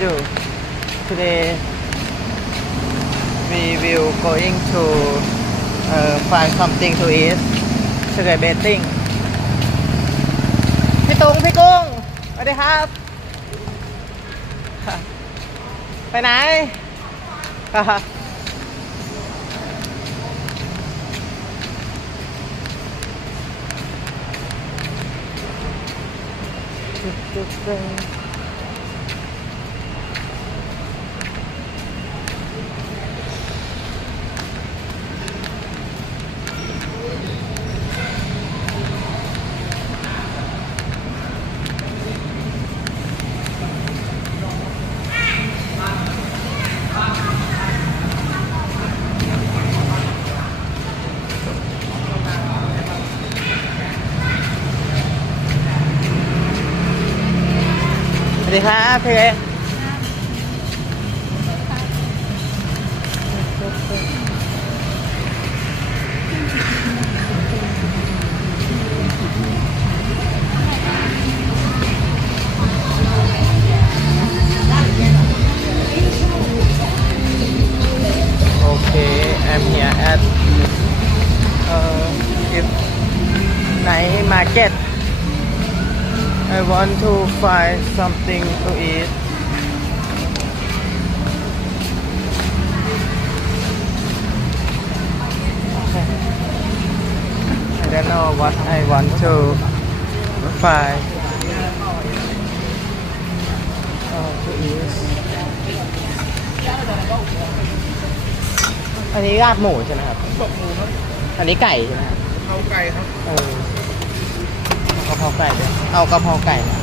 you. Today we will going to find something to eat. Celebrating. พี่ตุ้งพี่กุ้งสวัสดีครับไปไหนสวัสดีครับพี่เอ๋โอเค I'm here at if night market I want to find something to eat. Okay. I don't know what I want to find. To eat. อันนี้ลาบหมูใช่ไหมครับตกหมูครับอันนี้ไก่ใช่ไหมครับกะเพราไก่ครับกะเพราไก่ด้วยเอากะเพราไก่นะ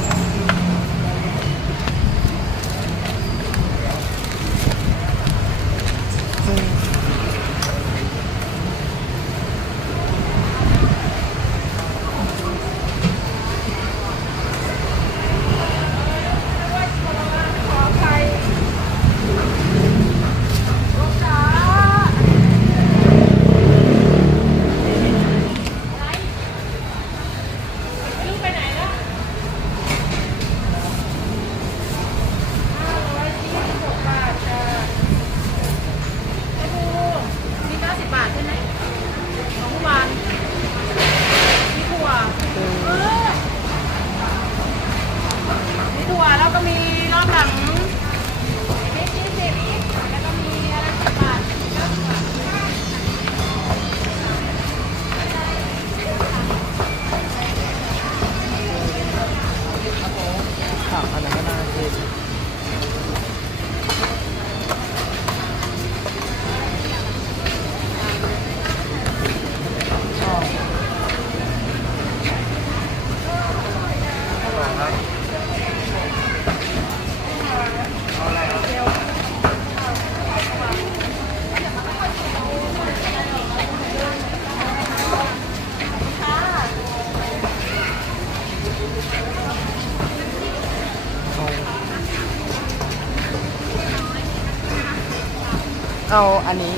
เอาอันนี้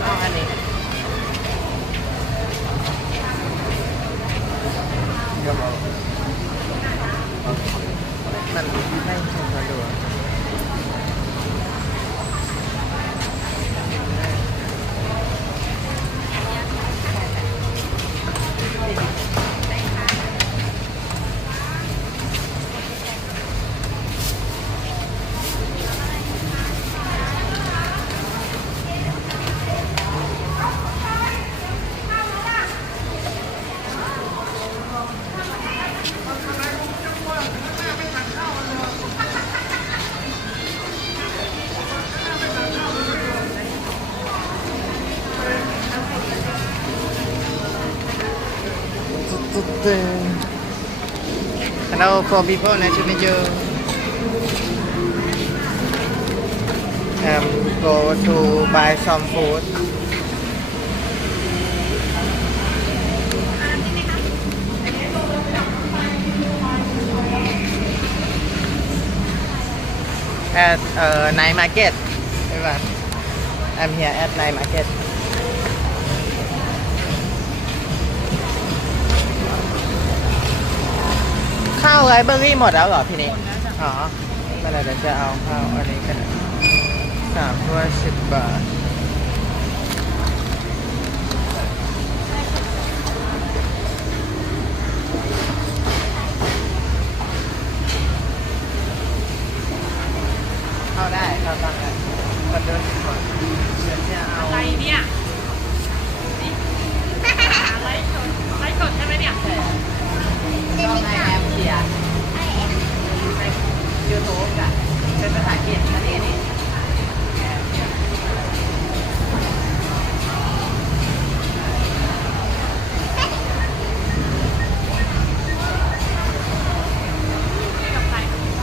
เอาอันนี้มันไม่ใช่สะดวกHello for people, nice to meet you. Go to buy some food. At night market. I'm here at night market ข้าวไรเบอรี่หมดแล้วเหรอพี่นิกอ๋อไม่เป็นไรเดี๋ยวจะเอาข้าวอันนี้กัน3 ถ้วย10 บาทเข้าได้เข้าตั้งได้คนเดินก่อนเดี๋ยวจะเอาอะไรเนี่ยไลฟ์สดใช่ไหมเนี่ยช่องไอแอมเชียร์ในยูทูบอ่ะเป็นภาษาอังกฤษอันนี้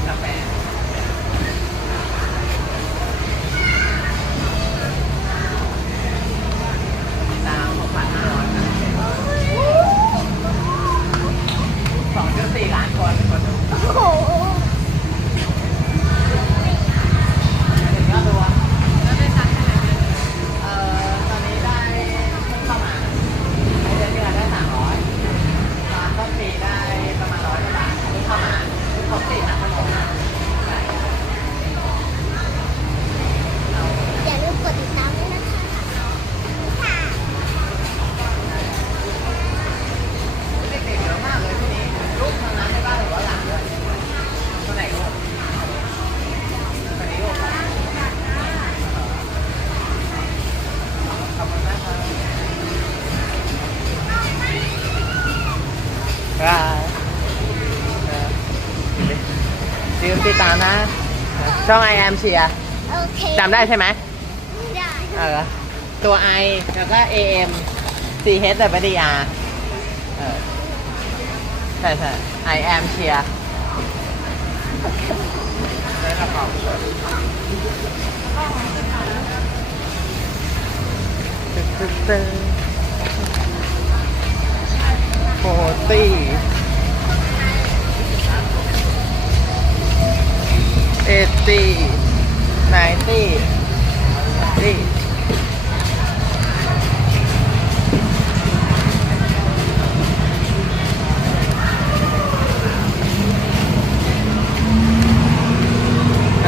กาแฟตาม6,500 2.4 ล้านคนดูถึงยอดรวมแล้วได้ตังค์เท่าไหร่เนี่ยตอนนี้ได้เพิ่มเข้ามาในเดือนที่แล้วได้300ตอนต้นปีได้ประมาณ100 กว่าบาทเพิ่มเข้ามาครบ4 พันคนอย่าลืมกดติดตามด้วยนะคะค่ะเด็กๆเยอะมากเลยที่นี้ลูกทางนั้นได้บ้างหรือว่าหลานด้วยคนไหนลูกคนนี้ลูกขอบคุณมากครับลืมติดตามนะช่อง I am เชียร์ โอเคจำได้ใช่ไหมได้ตัว I แล้วก็ AM CH WR ใช่I am เชียร์ได้กระเป๋า40 80 90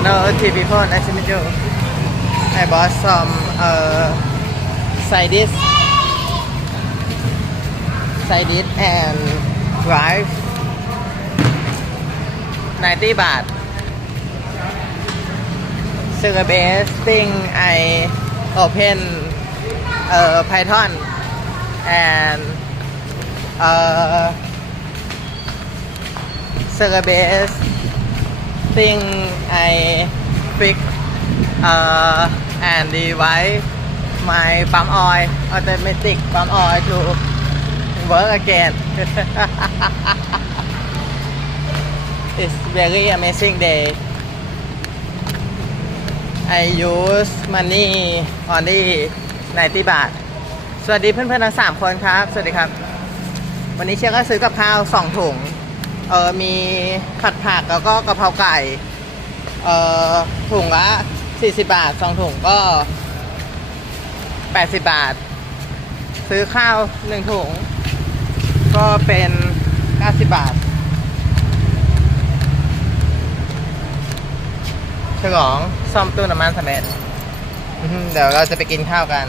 Hello, TV phone. Nice to meet you. I bought some side dish and rice. 90 baht. Sugar base thing. I open Python and sugar base thing I fix and device my pump oil automatic pump oil to work again. It's very amazing day. I use money only 90 บาทสวัสดีเพื่อนๆทั้ง3 คนครับสวัสดีครับวันนี้เชียร์ก็ซื้อกับข้าว2 ถุงมีผัดผักแล้วก็กะเพราไก่ถุงละ40 บาท2 ถุงก็80 บาทซื้อข้าว1 ถุงก็เป็น90 บาทฉลองซ่อมตู้น้ำมันสำเร็จเดี๋ยวเราจะไปกินข้าวกัน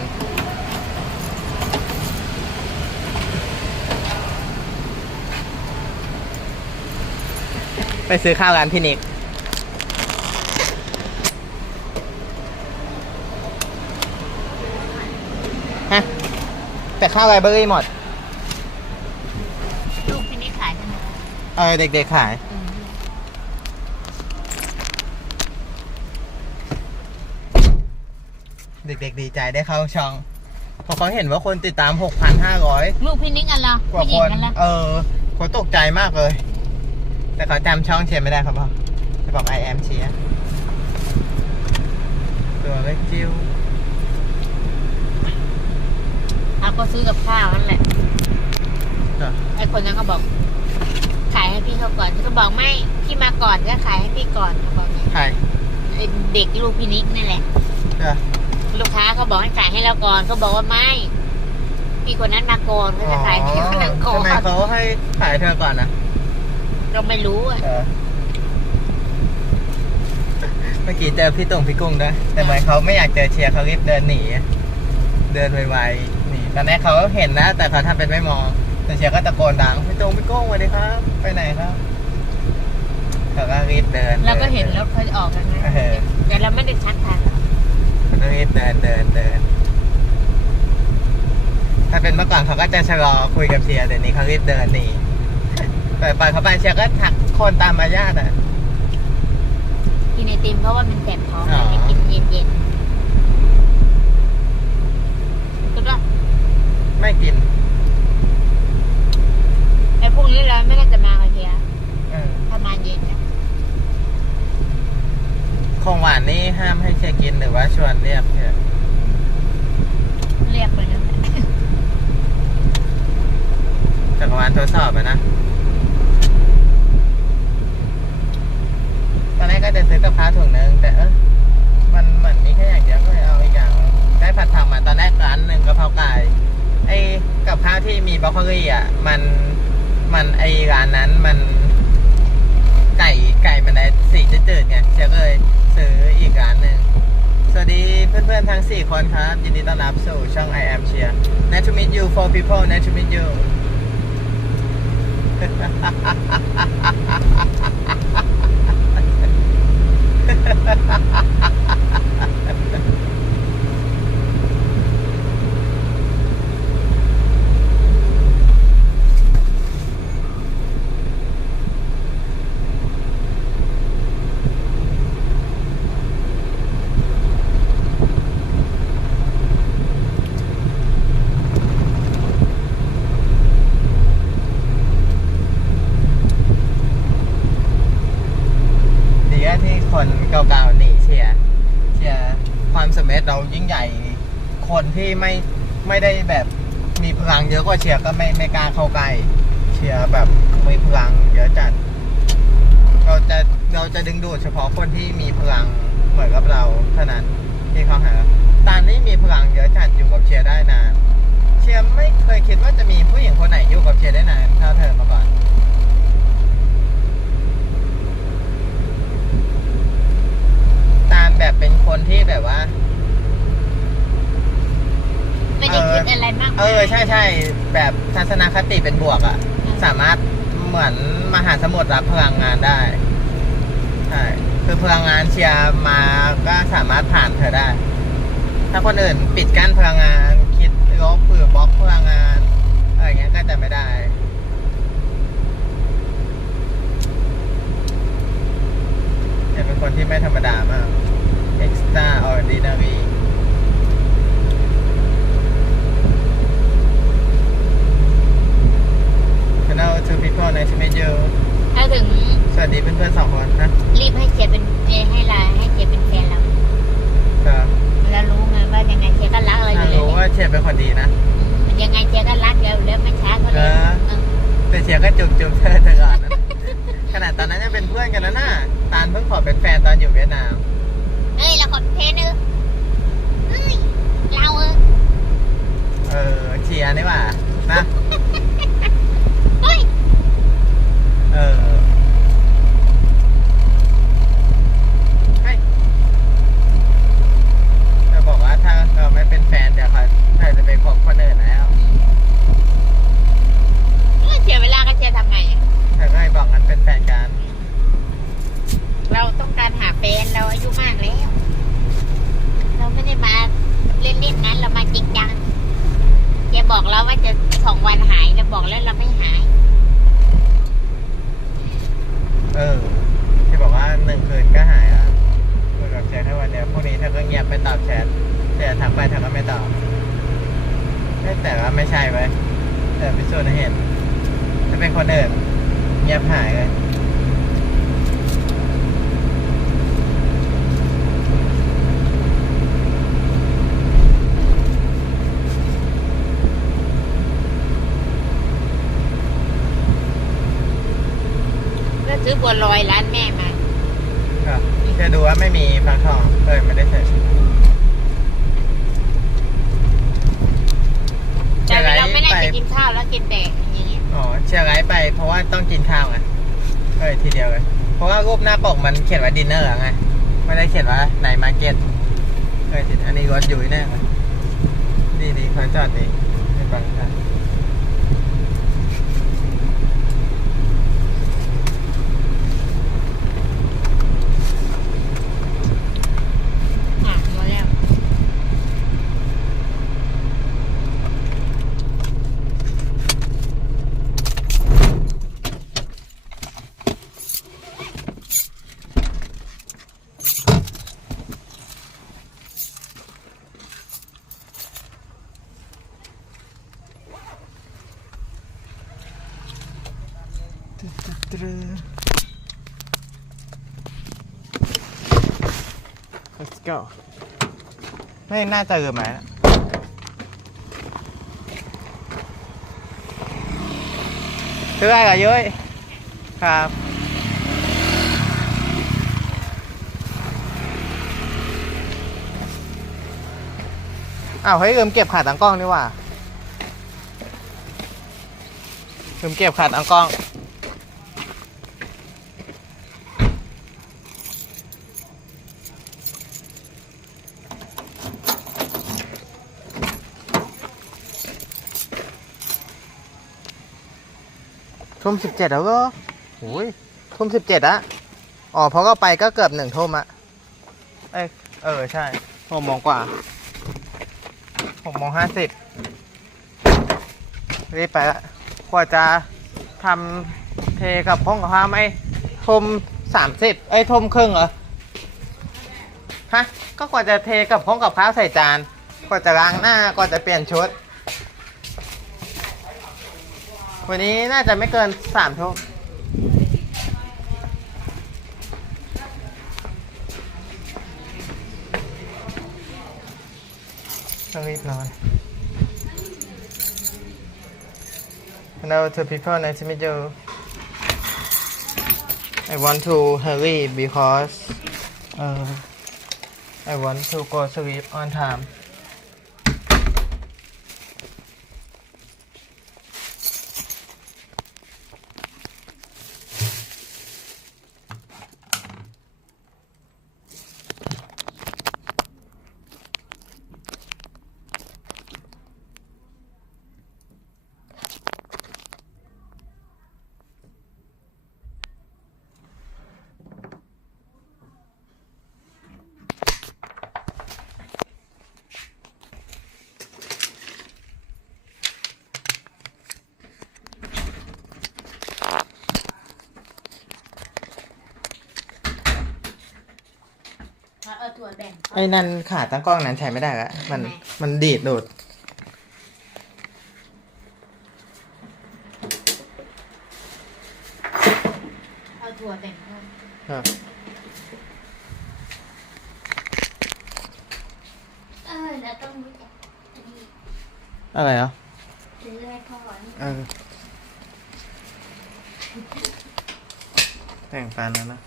ไปซื้อข้าวร้านพี่นิกฮะแต่ข้าวไรเบอรี่หมดลูกพี่นี่ขายใช่ไหมเด็กๆขายเด็กๆดีใจได้เข้าช่องเพราะเขาเห็นว่าคนติดตาม 6,500 ลูกพี่นิกอะไรกว่าคนเขาตกใจมากเลยแต่เขาจำช่องเชียร์ไม่ได้ครับพ่อจะบอก I am เชียร์ตัวเล็กจิ๋วเขาก็ซื้อกับข้าวนั่นแหละไอ้คนนั้นก็บอกขายให้พี่เขาก่อนพี่ก็บอกไม่พี่มาก่อนก็ขายให้พี่ก่อนเขาบอกใครเด็กลูกพี่นิกนี่แหละ ลูกค้าเขาบอกให้ขายให้เราก่อนเขาบอกว่าไม่พี่คนนั้นมาก่อนเขาจะขายให้เราก่อน ทำไมเขาให้ขายเธอก่อนนะ เราไม่รู้อ่ะ เมื่อกี้เจอพี่ตุ่งพี่กุ้งด้วยแต่เหมือนเขาไม่อยากเจอเชียร์เขารีบเดินหนีเดินไวๆหนีตอนแรกเขาเห็นนะแต่เขาทำเป็นไม่มองแต่เชียร์ก็ตะโกนดังพี่ตุ่งพี่กุ้งสวัสดีครับไปไหนครับเขาก็รีบเดินเราก็เห็นรถเขาออกกันนะแต่เราไม่ได้ชักทาง รีบเดินถ้าเป็นเมื่อก่อนเขาก็จะชะลอคุยกับเชียร์แต่นี้เขารีบเดินหนีแต่ปล่อยเขาไปเชียร์ก็ถักคนตามมารยาทอ่ะกินไอติมเพราะว่ามันแสบท้องให้กินเย็นๆถูกต้องไม่กินไอ้พวกนี้เราไม่น่าจะมาเชียร์ประมาณเย็นนะของหวานนี่ห้ามให้เชียร์กินหรือว่าชวนเรียกเชียร์เรียกไปนะจักรวาลทดสอบนะ ตอนแรกก็จะซื้อกับข้าวถุงนึงแต่มันเหมือนมีแค่อย่างเดียวก็เลยเอาอีกอย่างได้ผัดผักมาตอนแรกร้านหนึ่งกะเพราไก่ไอ้กับข้าวที่มีบรอกโคลีอ่ะมันไอ้ร้านนั้นมันไก่มันได้สีจืดๆไงเชียร์ก็เลยซื้ออีกร้านหนึ่งสวัสดีเพื่อนๆทั้ง4คนครับยินดีต้อนรับสู่ช่อง I am เชียร์ Nice to meet you four people Nice to meet you ที่คนเก่าๆหนีเชียร์ความสำเร็จเรายิ่งใหญ่คนที่ไม่ได้แบบมีพลังเยอะกว่าเชียร์ก็ไม่กล้าเข้าใกล้เชียร์แบบมีพลังเยอะจัดเราจะดึงดูดเฉพาะคนที่มีพลังเหมือนกับเราเท่านั้นที่เขาหาตอนนี้มีพลังเยอะจัดอยู่กับเชียร์ได้นานเชียร์ไม่เคยคิดว่าจะมีผู้หญิงคนไหนอยู่กับเชียร์ได้นานเท่าเธอมาก่อนแบบเป็นคนที่แบบว่าไม่ได้คิดอะไรมากใช่แบบทัศนคติเป็นบวกอ่ะสามารถเหมือนมหาสมุทรรับพลังงานได้ใช่คือพลังงานเชียร์มาก็สามารถผ่านเธอได้ถ้าคนอื่นปิดกั้นพลังงานคิดลบหรือบล็อกพลังงานอะไรเงี้ยก็จะไม่ได้จะเป็นคนที่ไม่ธรรมดามาก extraordinary hello two people nice to meet you ถ้าถึงสวัสดีเพื่อนๆ2คนนะรีบให้เชียร์เป็นให้ไลน์ให้เชียร์เป็นแฟนเราแล้วรู้ไงว่ายังไงเชียร์ก็รักเราอยู่เลยรู้ว่าเชียร์เป็นคนดีนะยังไงเชียร์ก็รักแล้วไม่ช้าก็เลยแต่เชียร์ก็จุกเธอก่อนนะขนาดตอนนั้นยังเป็นเพื่อนกันแล้วนะตาลเพิ่งขอเป็นแฟนตอนอยู่เวียดนามเราขอเป็นแฟนเราเชียร์นี่หว่านะจะบอกว่าถ้าเราไม่เป็นแฟนเดี๋ยวเธอจะไปคบคนอื่นแล้วเสียเวลาก็เชียร์ทำไงเธอก็ให้บอกงั้นเป็นแฟนกันเราต้องการหาแฟนเราอายุมากแล้วเราไม่ได้มาเล่นๆนั้นเรามาจริงจังแกบอกเราว่าจะ2 วันหายเราบอกแล้วเราไม่หายที่บอกว่า1 คืนก็หายแล้วคุยกับแชทแค่วันเดียวพวกนี้เธอก็เงียบไปตอบแชทแต่ทักไปเธอก็ไม่ตอบแต่ว่าไม่ใช่ไว้แต่พิสูจน์ให้เห็นถ้าเป็นคนอื่นเงียบหายเลยซื้อบัวลอยร้านแม่มาจะดูว่าไม่มีฟักทองไม่ได้ใส่ ชียร์ไลท์ เราไม่ได้ ไป ไปกินข้าวแล้วกินแต่อย่างนี้ อ๋อเชียร์ไลท์ไปเพราะว่าต้องกินข้าวไงทีเดียวเลยเพราะว่ารูปหน้าปกมันเขียนว่าดินเนอร์ไงไม่ได้เขียนว่าในมาร์เก็ตอันนี้รถอยู่แน่เลยดีเขาจอดดีไม่บังคับมาแล้ว Let's go ไม่น่าจะเกิดไหมซื้ออะไรกันเยอะครับอ้าวเฮ้ยลืมเก็บขาตั้งกล้องนี่ว่าลืมเก็บขาตั้งกล้องทุ่ม17แล้วก็โอ้ยทุ่ม17อะอ๋อเพราะก็ไปก็เกือบ1 ทุ่มอะใช่6 โมงกว่า6:50รีบไปละกว่าจะทำเทกับห้องกับข้าวไหมทุ่ม30ทุ่มครึ่งเหรอฮะก็กว่าจะเทกับห้องกับข้าวใส่จานกว่าจะล้างหน้ากว่าจะเปลี่ยนชุดวันนี้น่าจะไม่เกิน3 ทุ่มต้องรีบนอน Hello to people, nice to meet you. I want to hurry because I want to go sleep on time.ถั่วแบ่ง ไอ้นั่นขาตั้งกล้องนั้นใช้ไม่ได้ละมันดีดดูด เอาถั่วแบ่ง ครับ เราต้องรู้จัก อะไรอ่ะ ซื้อให้พ่อ แต่งฟันแล้วนะ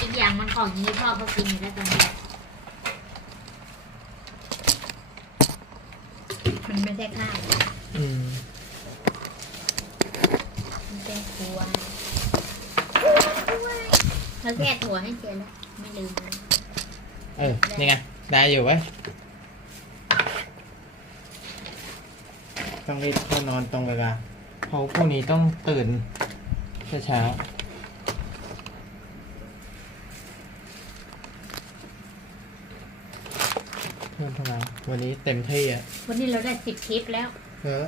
อีกอย่างมันของนี้พ่อเขากินอยู่แล้วตอนนี้มันไม่ใช่ข้าวมันเป็นถั่วเขาแค่ถั่วให้เจอแล้วไม่ลืมเลยนี่ไงได้อยู่เว้ยต้องรีบเข้านอนตรงเวลาเพราะพรุ่งนี้ต้องตื่นเช้าเพิ่มพลังวันนี้เต็มที่อ่ะวันนี้เราได้10 คลิปแล้วเหรอ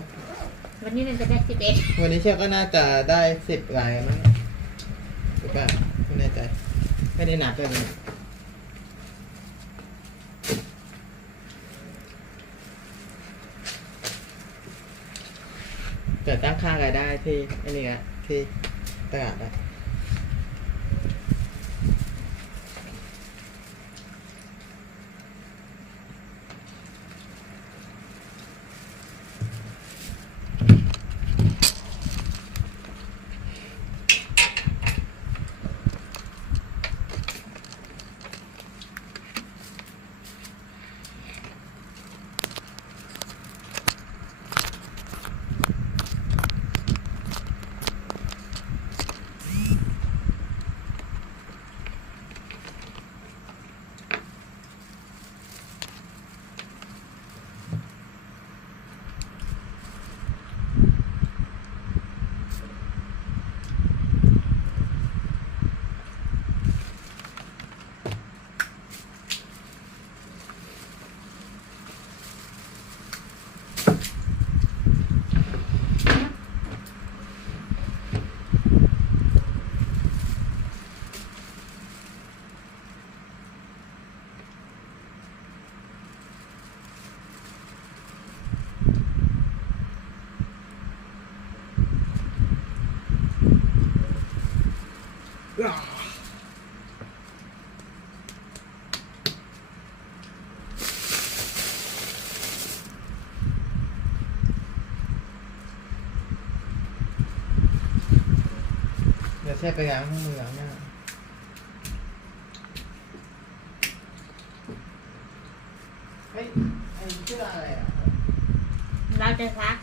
วันนี้เราจะได้11วันนี้เชื่อก็น่าจะได้10 รายมั้งหรือเปล่าไม่แน่ใจไม่ได้นับเลยแต่ตั้งค่ารายได้ที่อันนี้นะที่ตลาดนะ ใช่ไปล้างมือล้างหน้าเฮ้ยไอ้ชื่ออะไรอ่ะ เราจะซัก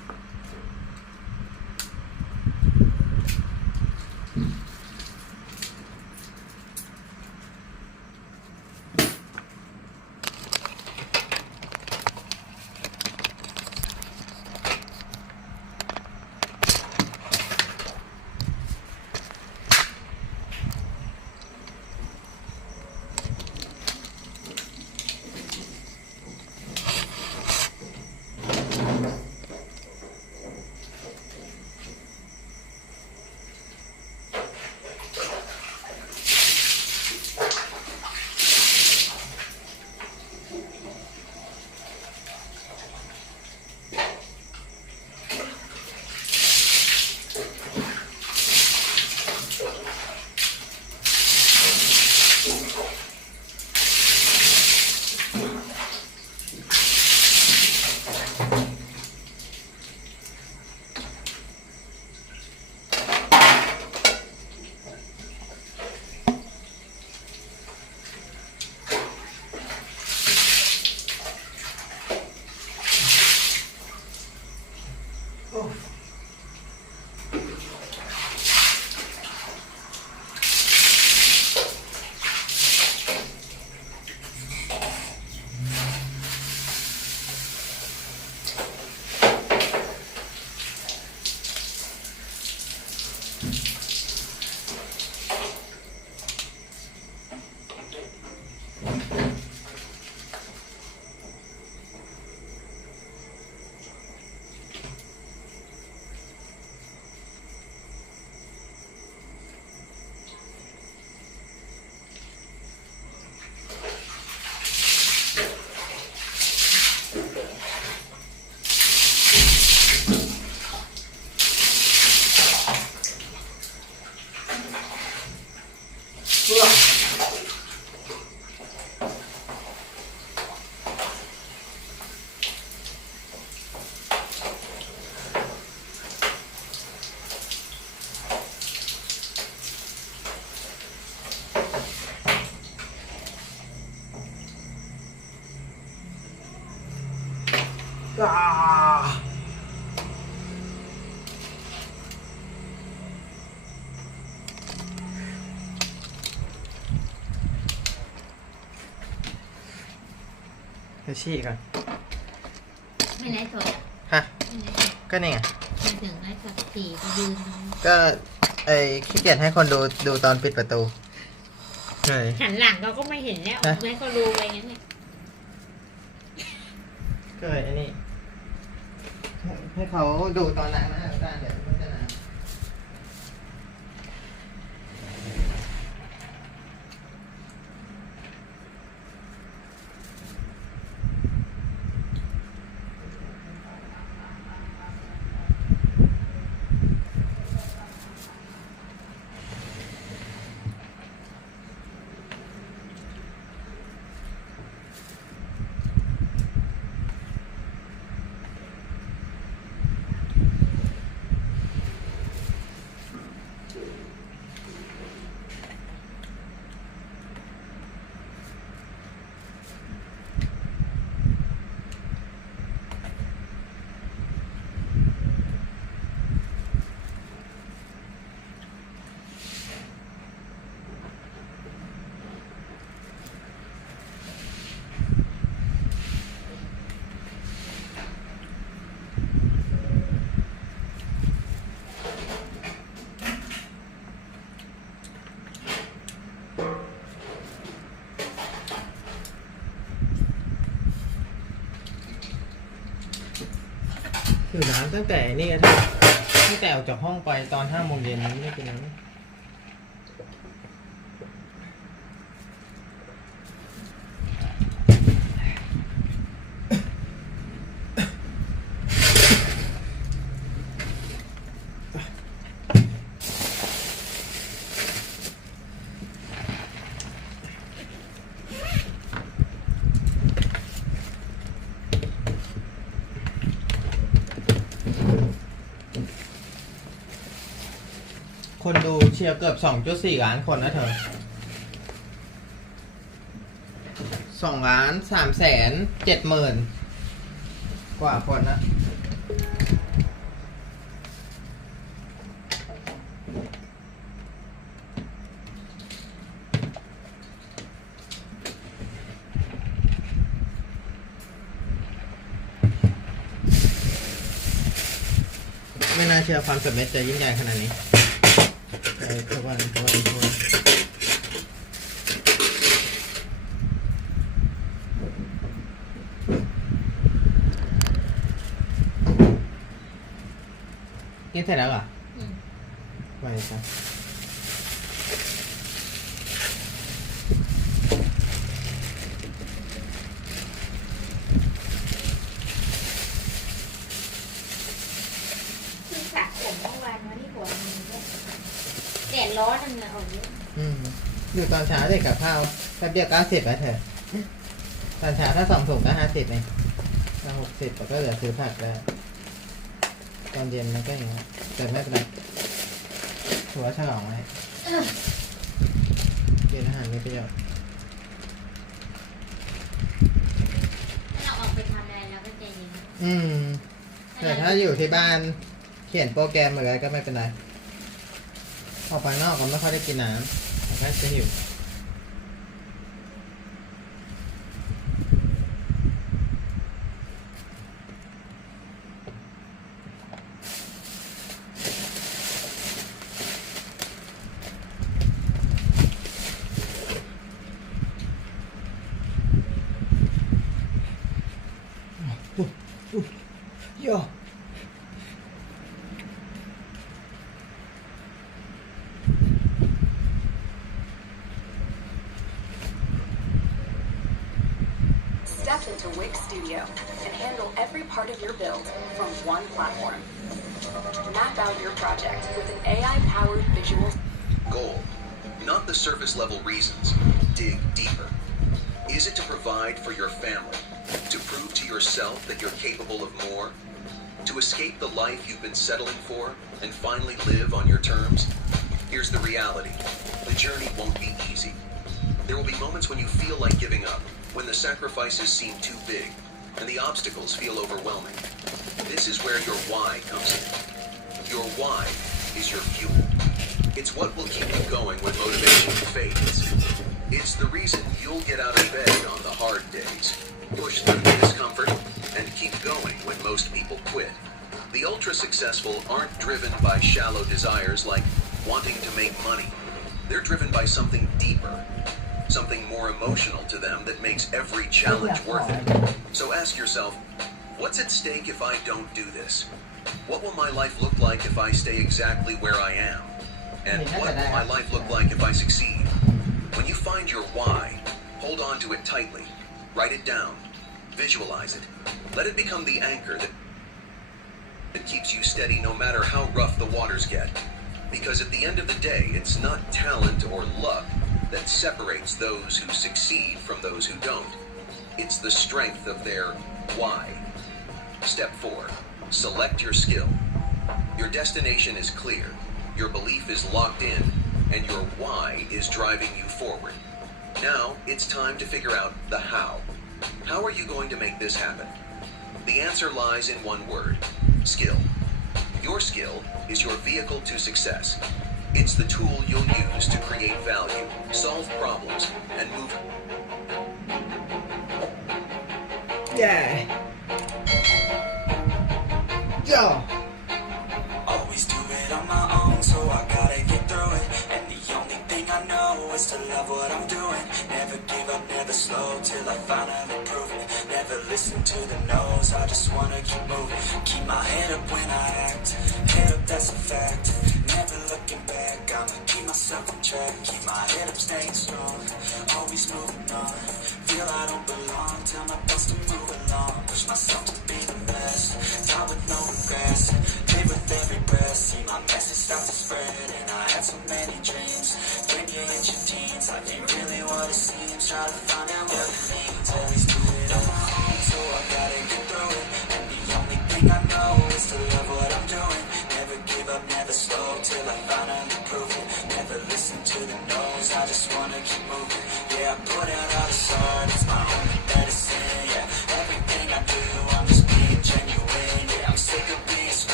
ไปฉี่ก่อน ไม่ไหนสดอ่ะ ฮะ ไม่ไหน ก็นี่ไง มาถึงไหนสดสี่ไปยืน ก็ไอ้ขี้เกียจให้คนดูตอนปิดประตูใช่ หันหลังเราก็ไม่เห็นแล้วไม่เขารู้ไปงั้นเนี่ย ก็เลยไอ้นี่ให้เขาดูตอนล้างหน้าได้เดี๋ยวมันจะนานหิวน้ำตั้งแต่นี่ก็ตั้งแต่ออกจากห้องไปตอน5 โมงเย็นไม่ได้กินน้ำค คนดูเชียร์เกือบ 2.4 ล้านคนนะเธอ2,370,000 กว่าคนนะไม่น่าเชื่อความสำเร็จจะยิ่งใหญ่ขนาดนี้ทุกวันกินเสร็จแล้วเหรอไปจ้ะสระผมเมื่อวานวันที่หัวมันแดดร้อนเหงื่อออกเยอะ อยู่ตอนเช้าเด็กกับข้าวแป๊บเดียว90แล้วเธอตอนเช้าถ้า2 ถุงก็50เองถ้า60ก็เหลือซื้อผักได้ตอนเย็นมันก็อย่างนี้แต่ไม่เป็นไรถือว่าฉลองไว้กินอาหารมีประโยชน์ ถ้าเราออกไปทำอะไรเราก็ใจเย็น แต่ถ้าอยู่ที่บ้านเขียนโปรแกรมอะไรก็ไม่เป็นไรออกไปนอกก็ไม่ค่อยได้กินน้ำมันก็จะหิวโย่ Step into Wix Studio and handle every part of your build from one platform. Map out your project with an AI-powered visual goal, not the surface-level reasons. Dig deeper. Is it to provide for your family? To prove to yourself that you're capable of more? To escape the life you've been settling for and finally live on your terms? Here's the reality. The journey won't be easy. There will be moments when you feel like giving up, when the sacrifices seem too big, and the obstacles feel overwhelming. This is where your why comes in. Your why is your fuel. It's what will keep you going when motivation fades. It's the reason you'll get out of bed on the hard days, push through the discomfort, and keep going when most people quit. The ultra-successful aren't driven by shallow desires like wanting to make money. They're driven by something deeper, something more emotional to them that makes every challenge worth it. So ask yourself, what's at stake if I don't do this? What will my life look like if I stay exactly where I am? And what will my life look like if I succeed? When you find your why, hold on to it tightly. Write it down. Visualize it. Let it become the anchor that keeps you steady no matter how rough the waters get. Because at the end of the day, it's not talent or luck that separates those who succeed from those who don't. It's the strength of their why. Step 4. Select your skill. Your destination is clear. Your belief is locked in. And your why is driving you forward. Now, it's time to figure out the how. How are you going to make this happen? The answer lies in one word: skill. Your skill is your vehicle to success. It's the tool you'll use to create value, solve problems, and move. Yeah. Yo. Always do it on my own, so I gotta get through it. And the only thing I know is to love what I'm doing. Never give up, never slow, till I finally prove it. Never listen to the no's, I just wanna keep moving. Keep my head up when I act, head up, that's a fact. Never looking back, I'ma keep myself on track. Keep my head up, staying strong, always moving on. Feel I don't belong, tell my thoughts to move along. Push myself to be the best, die with no regrets. Live with every breath, see my message start to spread. And I had so many dreams, when you hit your teens, life ain't really what it seems. Try to find out what it means, always do it on my own, so I gotta get through it. And the only thing I know is to love what I'm doing. Never give up, never slow, till I finally prove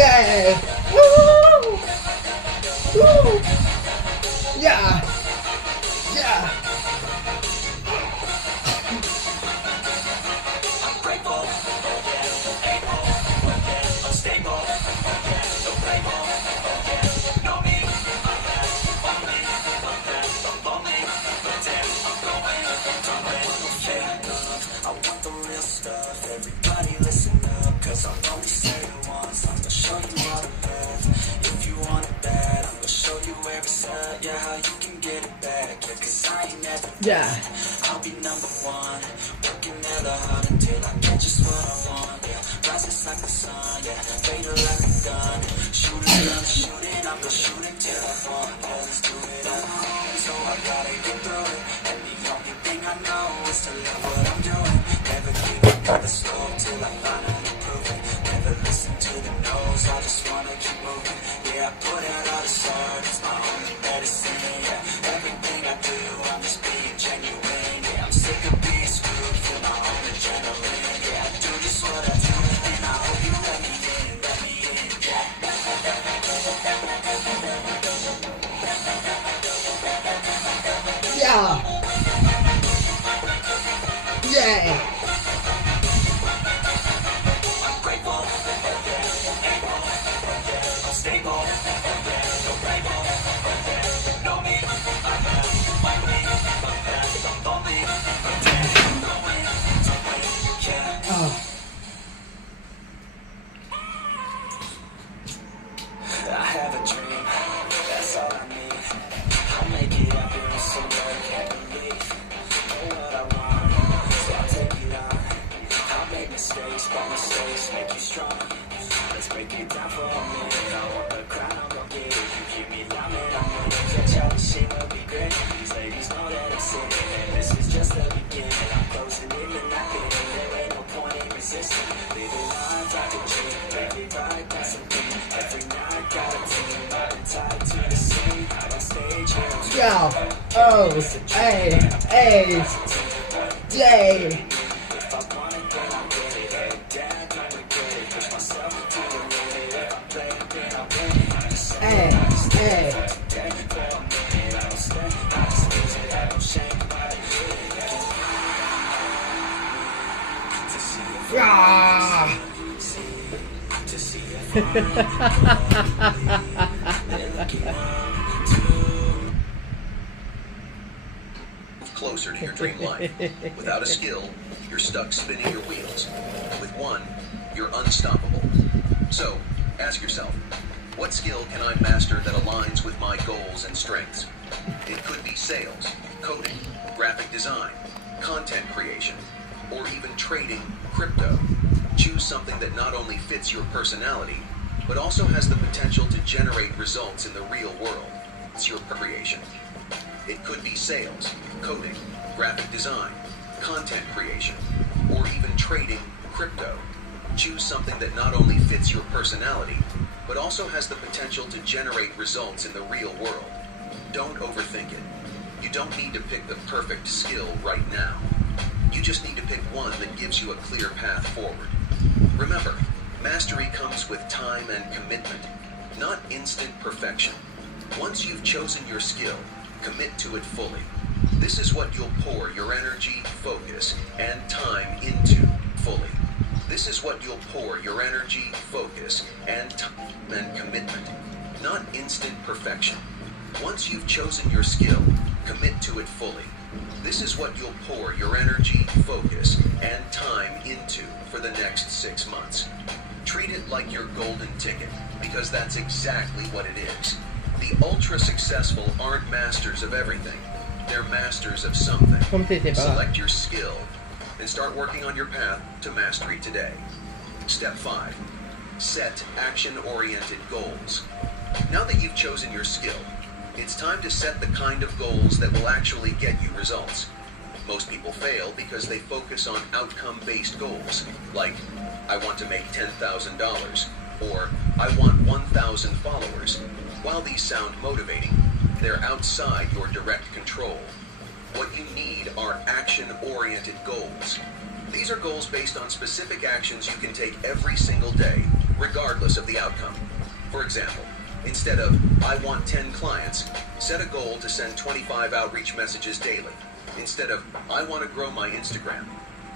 Yeah! Woo! Woo! Yeah! Yeah! Grateful, able, unstable, no label, know me, I'm only, I'm lonely, but damn, I'm going, done with, fake love, I want the real stuff, everybody listen up, cause I'll only say it once, I'm gonna show you all the path, if you want it bad, I'm gonna show you where it's at, yeah, how you can get it back, yeah, cause I ain't never Yeah. I'll be number one, working hella hard until I get just what I want, yeah, rises like the sun, yeah, fatal like a gun, shooting, I'm shooting, I'm gonna shoot until I fall, yeah, let's do it at home, so I gotta get through it, and the only thing I know is to love what I'm doing, never give up, never slow, till I finally prove it, never listen to the no's, I just wanna keep moving, yeah, I put out all the art, it's my only medicine, yeah, everything I do, I'm just being genuine, yeah, I'm sick of being screwed, feel my own adrenaline, yeah, I do just what I do, and I hope you let me in, yeah. Yeah! Yeah! I'm grateful, able, unstable, no label, know me, I'm lonely, I'm lonely, but damn, I'm going, yeah. Oh. I have a dream, that's all I need. I'll make it happen, so I can't believe. Know what I want, so I'll take it on. I'll make mistakes, but mistakes make you strong. Let's break it down for a minute. I want the crown, I'm gonna get it. You keep me down, and I'm gonna get challenge, she will be great. These ladies know that I'm sick, and this is just the beginning. I'm closing in the night, there ain't no point in resisting. Living life like a dream, make it right, that's a thing. Every night, got a team, I've been tied to the scene. Out on stage, here I'm Yeah! Oh! Hey! Hey! Yay! if I want it, then I'll get it. Head down, trying to get it. Push myself to the limit. If I play it, then I'll win it. I just say Hey! Hey! day for a minute. I don't stay, I just lose it. I don't shame nobody. To see if Yeah! to see if Closer to your dream life. Without a skill, you're stuck spinning your wheels. With one, you're unstoppable. So, ask yourself, what skill can I master that aligns with my goals and strengths? It could be sales, coding, graphic design, content creation, or even trading crypto. Choose something that not only fits your personality, but also has the potential to generate results in the real world. It's your creation. It could be sales, coding, graphic design, content creation, or even trading crypto. Choose something that not only fits your personality, but also has the potential to generate results in the real world. Don't overthink it. You don't need to pick the perfect skill right now. You just need to pick one that gives you a clear path forward. Remember, mastery comes with time and commitment, not instant perfection. Once you've chosen your skill, commit to it fully. This is what you'll pour your energy, focus, and time into fully. This is what you'll pour your energy, focus, and time and commitment, not instant perfection. Once you've chosen your skill, commit to it fully. This is what you'll pour your energy, focus, and time into for the next 6 months. Treat it like your golden ticket, because that's exactly what it is. The ultra-successful aren't masters of everything. They're masters of something. ผม40 Select your skill and start working on your path to mastery today. Step 5. Set action-oriented goals. Now that you've chosen your skill, it's time to set the kind of goals that will actually get you results. Most people fail because they focus on outcome-based goals, like, I want to make $10,000, or I want 1,000 followers. While these sound motivating, they're outside your direct control. What you need are action-oriented goals. These are goals based on specific actions you can take every single day, regardless of the outcome. For example, instead of, I want 10 clients, set a goal to send 25 outreach messages daily. Instead of, I want to grow my Instagram,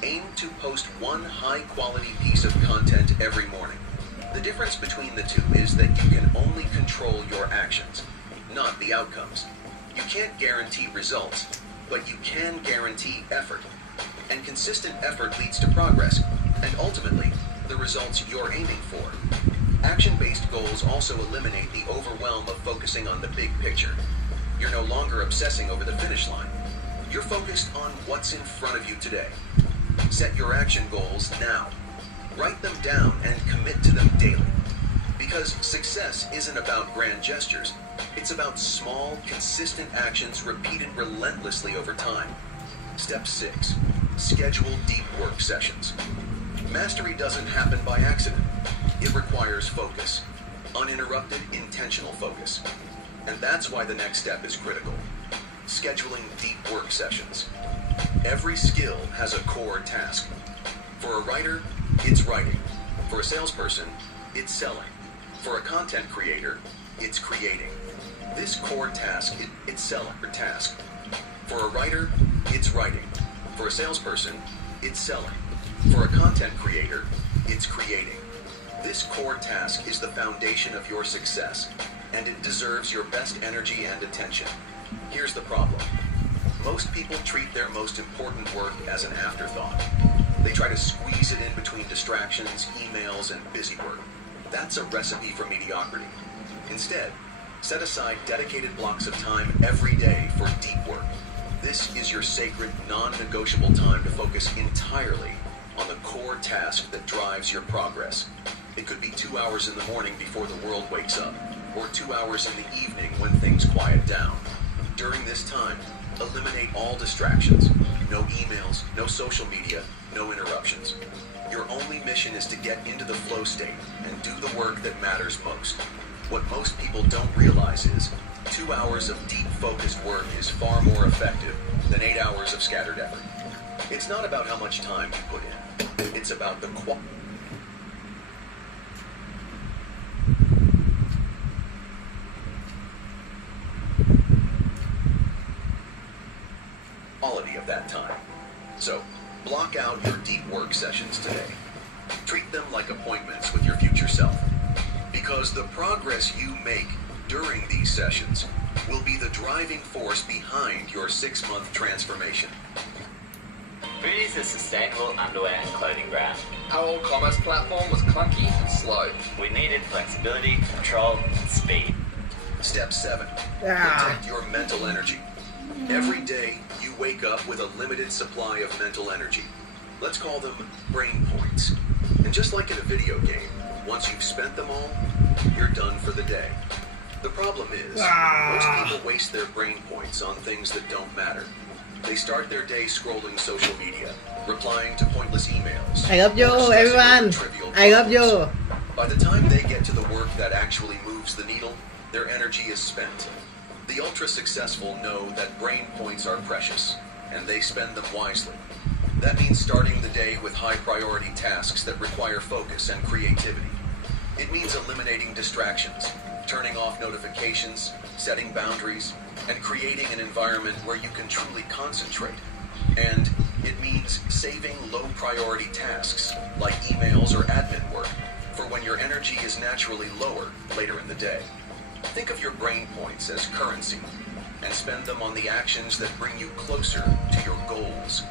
aim to post one high-quality piece of content every morning. The difference between the two is that you can only control your actions, not the outcomes. You can't guarantee results, but you can guarantee effort. And consistent effort leads to progress, and ultimately, the results you're aiming for. Action-based goals also eliminate the overwhelm of focusing on the big picture. You're no longer obsessing over the finish line. You're focused on what's in front of you today. Set your action goals now. Write them down and commit to them daily. Because success isn't about grand gestures. It's about small, consistent actions repeated relentlessly over time. Step 6. Schedule deep work sessions. Mastery doesn't happen by accident. It requires focus. Uninterrupted, intentional focus. And that's why the next step is critical. Scheduling deep work sessions. Every skill has a core task. For a writer, it's writing. For a salesperson, it's selling. For a content creator, it's creating. This core task, it's selling or task. For a writer, it's writing. For a salesperson, it's selling. For a content creator, it's creating. This core task is the foundation of your success, and it deserves your best energy and attention. Here's the problem. Most people treat their most important work as an afterthought. They try to squeeze it in between distractions, emails, and busy work. That's a recipe for mediocrity. Instead, set aside dedicated blocks of time every day for deep work. This is your sacred, non-negotiable time to focus entirely on the core task that drives your progress. It could be 2 hours in the morning before the world wakes up, or 2 hours in the evening when things quiet down. During this time, eliminate all distractions. No emails, no social media, no interruptions. Your only mission is to get into the flow state and do the work that matters most. What most people don't realize is 2 hours of deep focused work is far more effective than 8 hours of scattered effort. It's not about how much time you put in. It's about the quality of that time. So, block out your deep work sessions today. Treat them like appointments with your future self. Because the progress you make during these sessions will be the driving force behind your 6-month transformation. Food is a sustainable underwear and clothing brand. Our old commerce platform was clunky and slow. We needed flexibility, control, and speed. Step 7. Protect your mental energy. Every day, you wake up with a limited supply of mental energy. Let's call them brain points. And just like in a video game, once you've spent them all, you're done for the day. The problem is, most people waste their brain points on things that don't matter. They start their day scrolling social media, replying to pointless emails. I love you, or everyone. trivial I love problems. you. By the time they get to the work that actually moves the needle, their energy is spent. The ultra-successful know that brain points are precious, and they spend them wisely. That means starting the day with high-priority tasks that require focus and creativity. It means eliminating distractions, turning off notifications, setting boundaries, and creating an environment where you can truly concentrate. And it means saving low-priority tasks, like emails or admin work, for when your energy is naturally lower later in the day. Think of your brain points as currency, and spend them on the actions that bring you closer to your goals.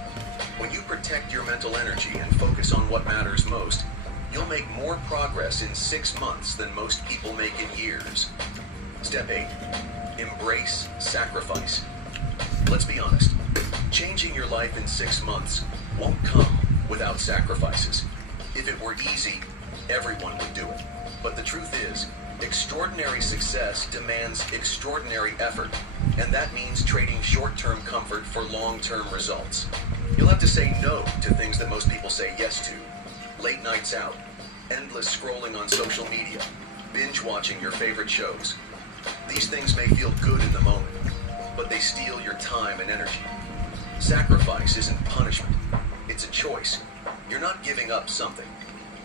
When you protect your mental energy and focus on what matters most, you'll make more progress in 6 months than most people make in years. Step 8. Embrace sacrifice. Let's be honest. Changing your life in 6 months won't come without sacrifices. If it were easy, everyone would do it. But the truth is, extraordinary success demands extraordinary effort, and that means trading short-term comfort for long-term results. You'll have to say no to things that most people say yes to. Late nights out, endless scrolling on social media, binge-watching your favorite shows. These things may feel good in the moment, but they steal your time and energy. Sacrifice isn't punishment. It's a choice. You're not giving up something.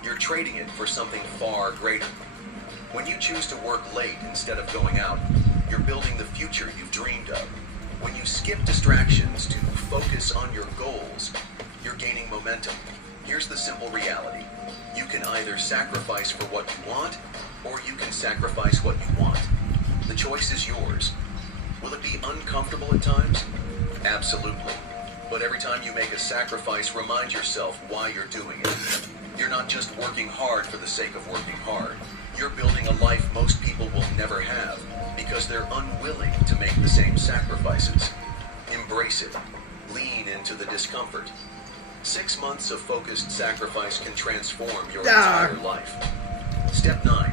You're trading it for something far greater. When you choose to work late instead of going out, you're building the future you've dreamed of. When you skip distractions to focus on your goals, you're gaining momentum. Here's the simple reality. You can either sacrifice for what you want, or you can sacrifice what you want. The choice is yours. Will it be uncomfortable at times? Absolutely. But every time you make a sacrifice, remind yourself why you're doing it. You're not just working hard for the sake of working hard. You're building a life most people will never have because they're unwilling to make the same sacrifices. Embrace it. Lean into the discomfort. 6 months of focused sacrifice can transform your entire life. Step 9.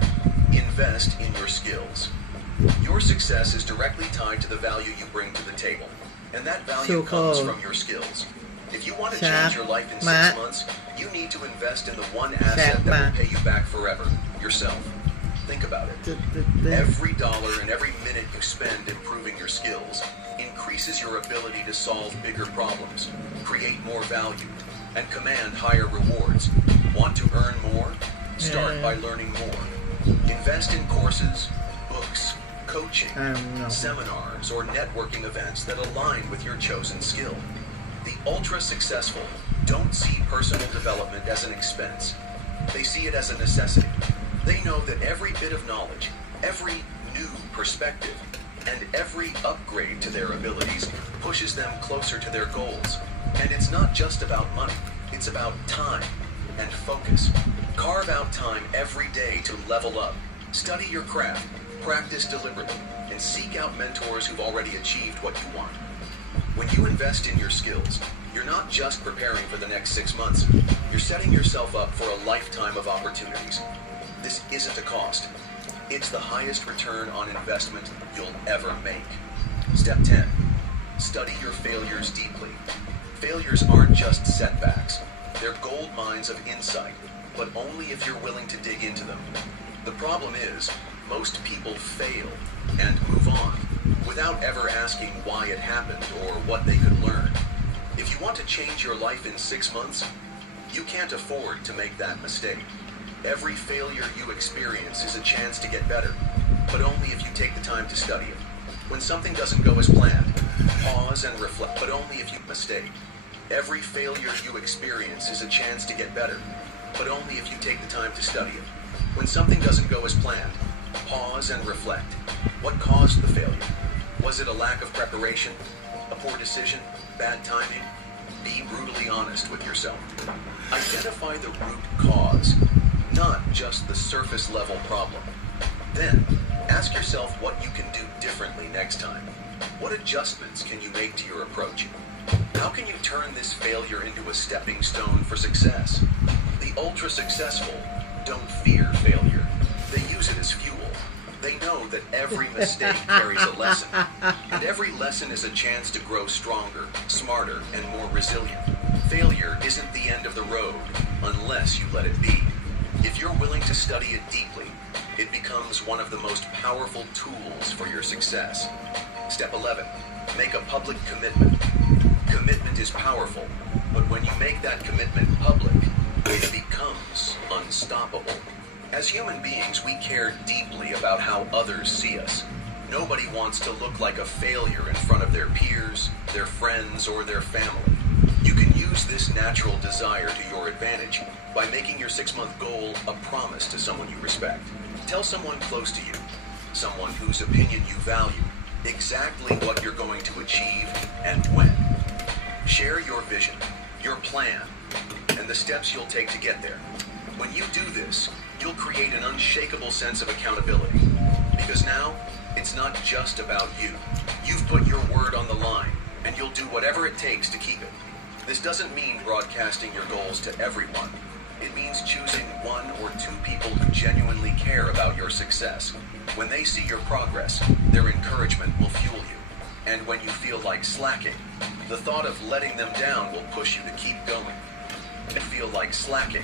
Invest in your skills. Your success is directly tied to the value you bring to the table, and that value comes from your skills. If you want to change your life in 6 months, you need to invest in the one asset that will pay you back forever, yourself. Think about it. Every dollar and every minute you spend improving your skills increases your ability to solve bigger problems, create more value, and command higher rewards. Want to earn more? Start by learning more. Invest in courses, books, coaching, seminars, or networking events that align with your chosen skill. The ultra-successful don't see personal development as an expense. They see it as a necessity. They know that every bit of knowledge, every new perspective, and every upgrade to their abilities pushes them closer to their goals. And it's not just about money. It's about time and focus. Carve out time every day to level up. Study your craft, practice deliberately, and seek out mentors who've already achieved what you want. When you invest in your skills, you're not just preparing for the next 6 months. You're setting yourself up for a lifetime of opportunities. This isn't a cost. It's the highest return on investment you'll ever make. Step 10. Study your failures deeply. Failures aren't just setbacks. They're gold mines of insight, but only if you're willing to dig into them. The problem is, most people fail and move on without ever asking why it happened or what they could learn. If you want to change your life in 6 months, you can't afford to make that mistake. Every failure you experience is a chance to get better, but only if you take the time to study it. When something doesn't go as planned, pause and reflect, but only if you mistake. Every failure you experience is a chance to get better, but only if you take the time to study it. When something doesn't go as planned, pause and reflect. What caused the failure? Was it a lack of preparation? A poor decision? Bad timing? Be brutally honest with yourself. Identify the root cause, not just the surface level problem. Then, ask yourself what you can do differently next time. What adjustments can you make to your approach? How can you turn this failure into a stepping stone for success? The ultra-successful don't fear failure. They use it as fuel. They know that every mistake carries a lesson, and every lesson is a chance to grow stronger, smarter, and more resilient. Failure isn't the end of the road unless you let it be. If you're willing to study it deeply, it becomes one of the most powerful tools for your success. Step 11. Make a public commitment. Commitment is powerful, but when you make that commitment public, it becomes unstoppable. As human beings, we care deeply about how others see us. Nobody wants to look like a failure in front of their peers, their friends, or their family. You can use this natural desire to your advantage by making your 6-month goal a promise to someone you respect. Tell someone close to you, someone whose opinion you value, exactly what you're going to achieve and when. Share your vision, your plan, and the steps you'll take to get there. When you do this, you'll create an unshakable sense of accountability. Because now, it's not just about you. You've put your word on the line, and you'll do whatever it takes to keep it. This doesn't mean broadcasting your goals to everyone. It means choosing 1 or 2 people who genuinely care about your success. When they see your progress, their encouragement will fuel you. And when you feel like slacking, the thought of letting them down will push you to keep going. And feel like slacking.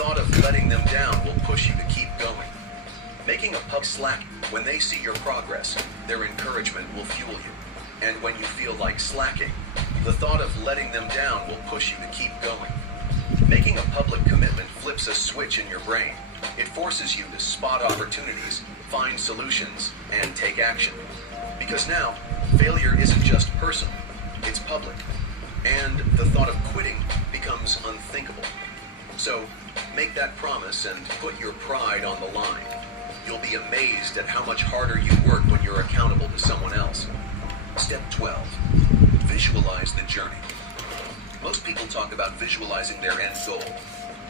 thought of letting them down will push you to keep going. Making a pub slack, when they see your progress, their encouragement will fuel you. And when you feel like slacking, the thought of letting them down will push you to keep going. Making a public commitment flips a switch in your brain. It forces you to spot opportunities, find solutions, and take action. Because now, failure isn't just personal, it's public. And the thought of quitting becomes unthinkable. So, make that promise and put your pride on the line. You'll be amazed at how much harder you work when you're accountable to someone else. Step 12. Visualize the journey. Most people talk about visualizing their end goal,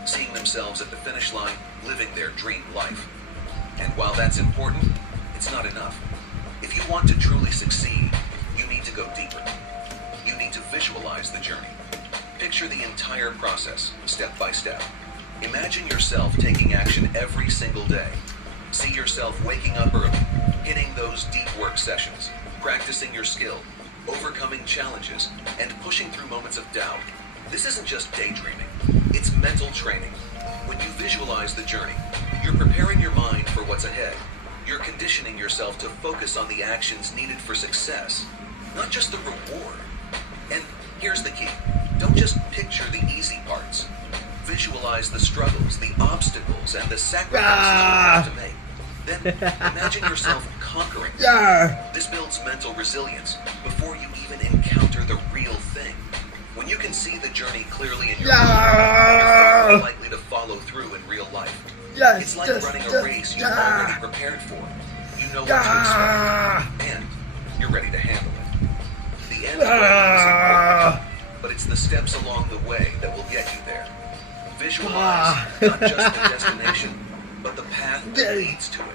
seeing themselves at the finish line, living their dream life. And while that's important, it's not enough. If you want to truly succeed, you need to go deeper. You need to visualize the journey. Picture the entire process, step by step. Imagine yourself taking action every single day. See yourself waking up early, hitting those deep work sessions, practicing your skill, overcoming challenges, and pushing through moments of doubt. This isn't just daydreaming, it's mental training. When you visualize the journey, you're preparing your mind for what's ahead. You're conditioning yourself to focus on the actions needed for success, not just the reward. And here's the key. Don't just picture the easy parts. Visualize the struggles, the obstacles, and the sacrifices you have to make. Then imagine yourself conquering. This builds mental resilience before you even encounter the real thing. When you can see the journey clearly in your mind, you're far more likely to follow through in real life. It's like running a race you're already prepared for. You know what to expect, and you're ready to handle it. The end goal is important, but it's the steps along the way that will get you there. Visualize not just the destination, but the path that leads to it.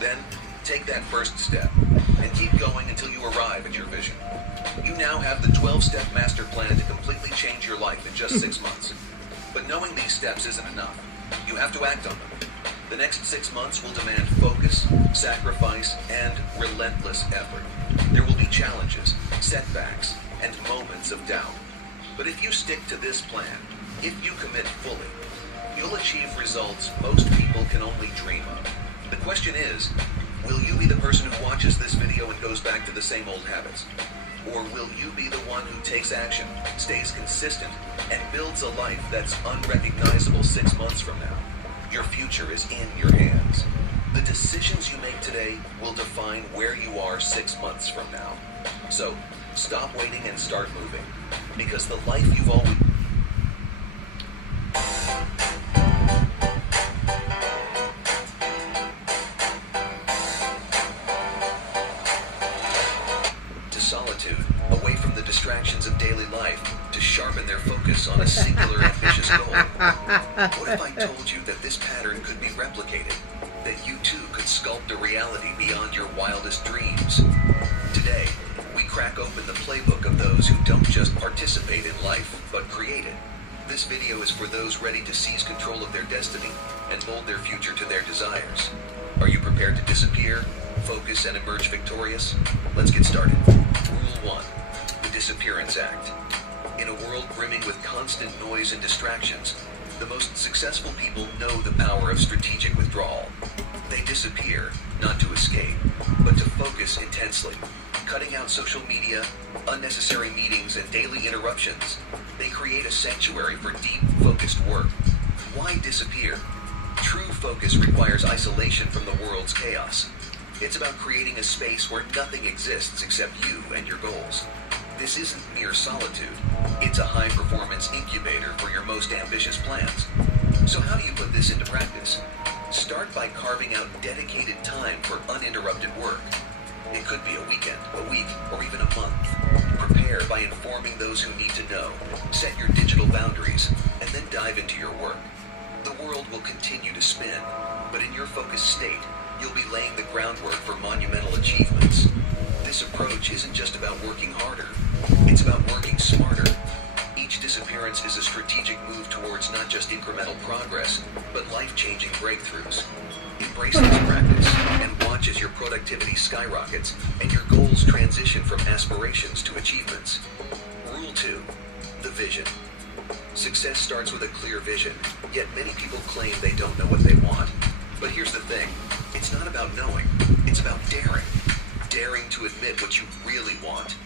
Then, take that first step, and keep going until you arrive at your vision. You now have the 12-step master plan to completely change your life in just 6 months. But knowing these steps isn't enough. You have to act on them. The next 6 months will demand focus, sacrifice, and relentless effort. There will be challenges, setbacks, and moments of doubt. But if you stick to this plan, if you commit fully, you'll achieve results most people can only dream of. The question is, will you be the person who watches this video and goes back to the same old habits? Or will you be the one who takes action, stays consistent, and builds a life that's unrecognizable 6 months from now? Your future is in your hands. The decisions you make today will define where you are 6 months from now. So, stop waiting and start moving. Because the life you've always... Solitude, away from the distractions of daily life, to sharpen their focus on a singular ambitious goal. What if I told you that this pattern could be replicated? That you too could sculpt a reality beyond your wildest dreams? Today, we crack open the playbook of those who don't just participate in life, but create it. This video is for those ready to seize control of their destiny and mold their future to their desires. Are you prepared to disappear, focus, and emerge victorious? Let's get started. Rule 1. The Disappearance Act. In a world brimming with constant noise and distractions, the most successful people know the power of strategic withdrawal. They disappear, not to escape, but to focus intensely. Cutting out social media, unnecessary meetings, and daily interruptions, they create a sanctuary for deep, focused work. Why disappear? True focus requires isolation from the world's chaos. It's about creating a space where nothing exists except you and your goals. This isn't mere solitude. It's a high-performance incubator for your most ambitious plans. So how do you put this into practice? Start by carving out dedicated time for uninterrupted work. It could be a weekend, a week, or even a month. Prepare by informing those who need to know. Set your digital boundaries, and then dive into your work. The world will continue to spin, but in your focused state, you'll be laying the groundwork for monumental achievements. This approach isn't just about working harder, it's about working smarter. Each disappearance is a strategic move towards not just incremental progress, but life-changing breakthroughs. Embrace this practice and watch as your productivity skyrockets and your goals transition from aspirations to achievements. Rule 2. The Vision. Success starts with a clear vision, yet many people claim they don't know what they want. But here's the thing, it's not about knowing, it's about daring. Daring to admit what you really want.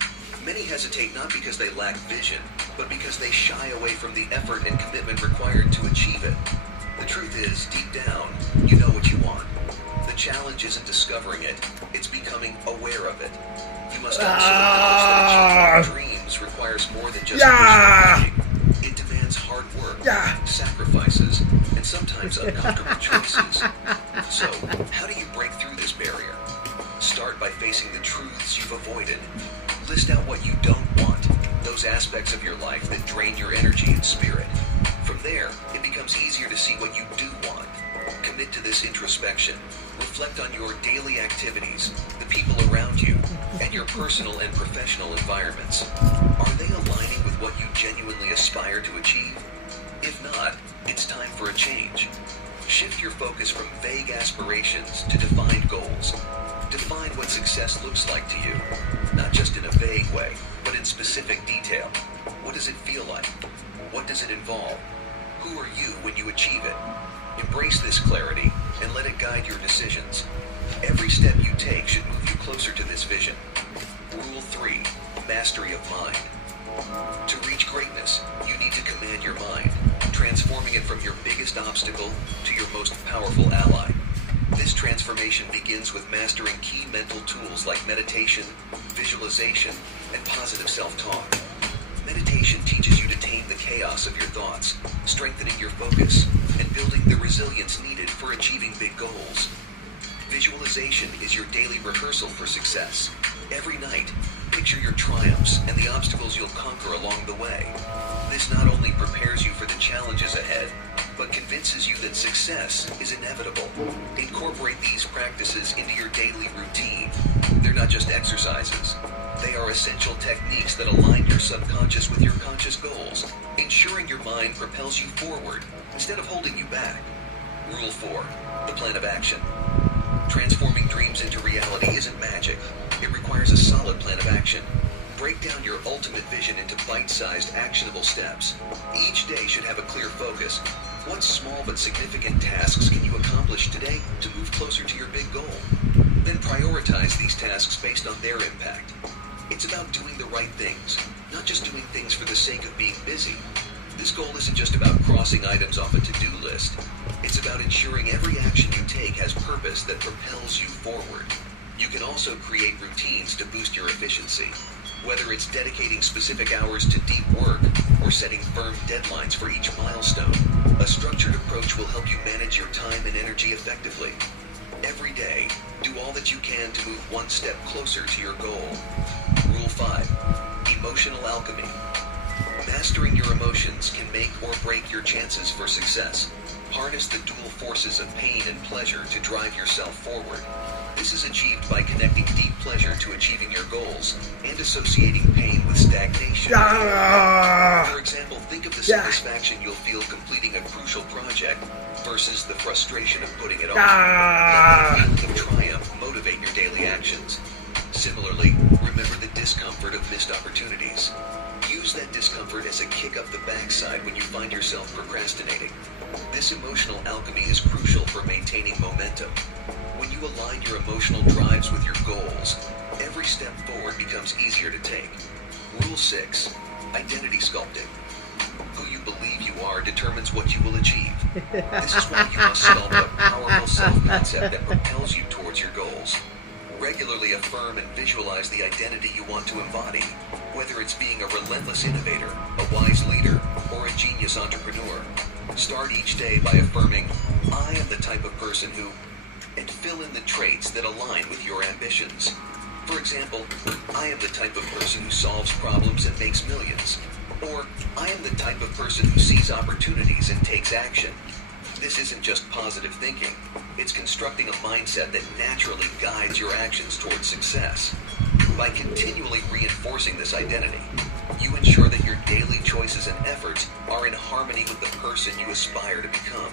Many hesitate not because they lack vision, but because they shy away from the effort and commitment required to achieve it. The truth is, deep down, you know what you want. The challenge isn't discovering it, it's becoming aware of it. You must also acknowledge that achieving your dreams requires more than just personal. It demands hard work, sacrifices, and sometimes uncomfortable choices. So, how do you break through this barrier? Start by facing the truths you've avoided. List out what you don't want, those aspects of your life that drain your energy and spirit. From there, it becomes easier to see what you do want. Commit to this introspection. Reflect on your daily activities, the people around you, and your personal and professional environments. Are they aligning with what you genuinely aspire to achieve? If not, it's time for a change. Shift your focus from vague aspirations to defined goals. Define what success looks like to you, not just in a vague way, but in specific detail. What does it feel like? What does it involve? Who are you when you achieve it? Embrace this clarity and let it guide your decisions. Every step you take should move you closer to this vision. Rule 3, mastery of mind. To reach greatness, you need to command your mind, transforming it from your biggest obstacle to your most powerful ally. This transformation begins with mastering key mental tools like meditation, visualization, and positive self-talk. Meditation teaches you to tame the chaos of your thoughts, strengthening your focus, and building the resilience needed for achieving big goals. Visualization is your daily rehearsal for success. Every night, picture your triumphs and the obstacles you'll conquer along the way. This not only prepares you for the challenges ahead, but convinces you that success is inevitable. Incorporate these practices into your daily routine. They're not just exercises. They are essential techniques that align your subconscious with your conscious goals, ensuring your mind propels you forward instead of holding you back. Rule 4, the plan of action. Transforming dreams into reality isn't magic. It requires a solid plan of action. Break down your ultimate vision into bite-sized, actionable steps. Each day should have a clear focus. What small but significant tasks can you accomplish today to move closer to your big goal? Then prioritize these tasks based on their impact. It's about doing the right things, not just doing things for the sake of being busy. This goal isn't just about crossing items off a to-do list. It's about ensuring every action you take has purpose that propels you forward. You can also create routines to boost your efficiency. Whether it's dedicating specific hours to deep work or setting firm deadlines for each milestone, a structured approach will help you manage your time and energy effectively. Every day, do all that you can to move one step closer to your goal. Rule 5, emotional alchemy. Mastering your emotions can make or break your chances for success. Harness the dual forces of pain and pleasure to drive yourself forward. This is achieved by connecting deep pleasure to achieving your goals and associating pain with stagnation. For example, think of the satisfaction you'll feel completing a crucial project versus the frustration of putting it off. Let the feeling of triumph motivate your daily actions. Similarly, remember the discomfort of missed opportunities. Use that discomfort as a kick up the backside when you find yourself procrastinating. This emotional alchemy is crucial for maintaining momentum. When you align your emotional drives with your goals, every step forward becomes easier to take. Rule 6, identity sculpting. Who you believe you are determines what you will achieve. This is why you must sculpt a powerful self-concept that propels you towards your goals. Regularly affirm and visualize the identity you want to embody, whether it's being a relentless innovator, a wise leader, or a genius entrepreneur. Start each day by affirming, I am the type of person who, and fill in the traits that align with your ambitions. For example, I am the type of person who solves problems and makes millions. Or, I am the type of person who sees opportunities and takes action. This isn't just positive thinking. It's constructing a mindset that naturally guides your actions towards success. By continually reinforcing this identity, you ensure that your daily choices and efforts are in harmony with the person you aspire to become.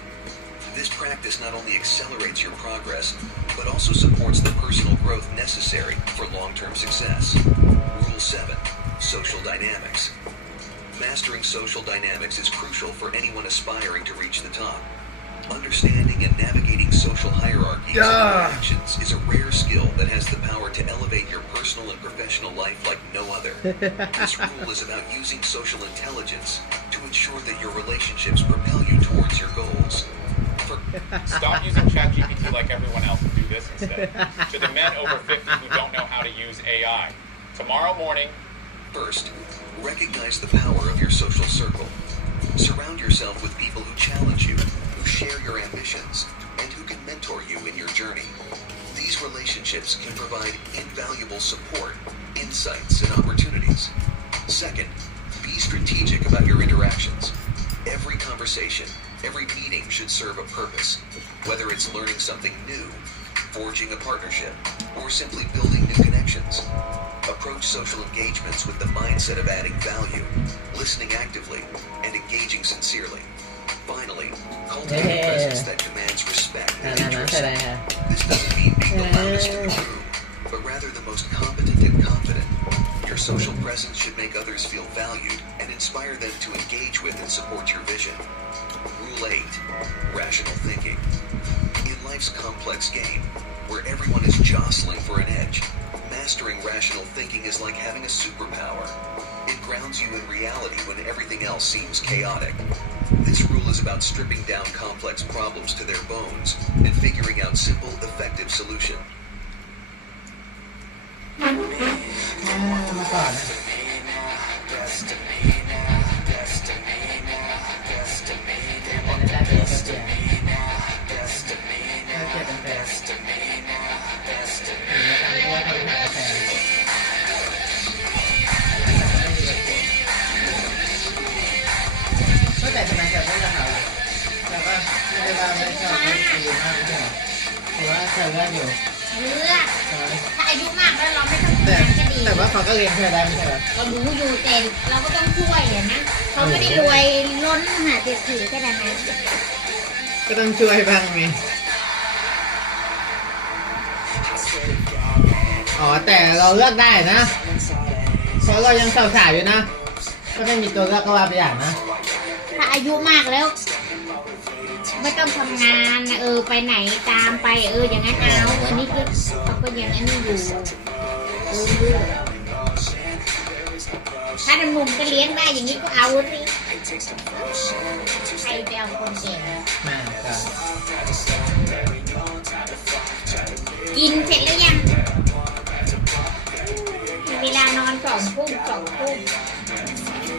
This practice not only accelerates your progress, but also supports the personal growth necessary for long-term success. Rule 7, social dynamics. Mastering social dynamics is crucial for anyone aspiring to reach the top. Understanding and navigating social hierarchies and interactions is a rare skill that has the power to elevate your personal and professional life like no other. This rule is about using social intelligence to ensure that your relationships propel you towards your goals. Stop using ChatGPT like everyone else and do this instead. To the men over 50 who don't know how to use AI, tomorrow morning. First, recognize the power of your social circle. Surround yourself with people who challenge you, who share your ambitions, and who can mentor you in your journey. These relationships can provide invaluable support, insights, and opportunities. Second, be strategic about your interactions. Every conversation, every meeting should serve a purpose, whether it's learning something new, forging a partnership, or simply building new connections. Approach social engagements with the mindset of adding value, listening actively, and engaging sincerely. Finally, cultivate a presence that commands respect and interest. This doesn't mean being the loudest in the room, but rather the most competent and confident. Your social presence should make others feel valued and inspire them to engage with and support your vision. Rule 8. Rational thinking. In life's complex game, where everyone is jostling for an edge, mastering rational thinking is like having a superpower. It grounds you in reality when everything else seems chaotic. This rule is about stripping down complex problems to their bones and figuring out simple, effective solutions. มาก่อน แต่ทำไมเธอไม่จะหาแต่ว่าไม่ได้ว่าไม่ชอบไม่ดีมากใช่ไหมหรือว่าเธอเลือกอยู่ เลือกถ้าอายุมากแล้วเราไม่ต้องทำงานก็ดี แต่ว่าเขาก็เลี้ยงเธอได้ไม่ใช่เหรอ ก็รู้อยู่แต่เราก็ต้องช่วยอะนะเขาไม่ได้รวยล้นหาเศรษฐีขนาดนั้น ก็ต้องช่วยบ้างมีอ๋อแต่เราเลือกได้นะเพราะเรายังสาวๆอยู่นะก็ไม่มีตัวเลือกก็ว่าไปอย่างนะถ้าอายุมากแล้วไม่ต้องทำงานนะไปไหนตามไปอย่างนั้นเอาอันนี้คือเขาก็ยังอันนี้อยู่ถ้าหนุ่มก็เลี้ยงได้อย่างนี้ก็เอาสิใครจะเอาคนเก่งมาก็กินเสร็จแล้วยังเวลานอน2 ทุ่ม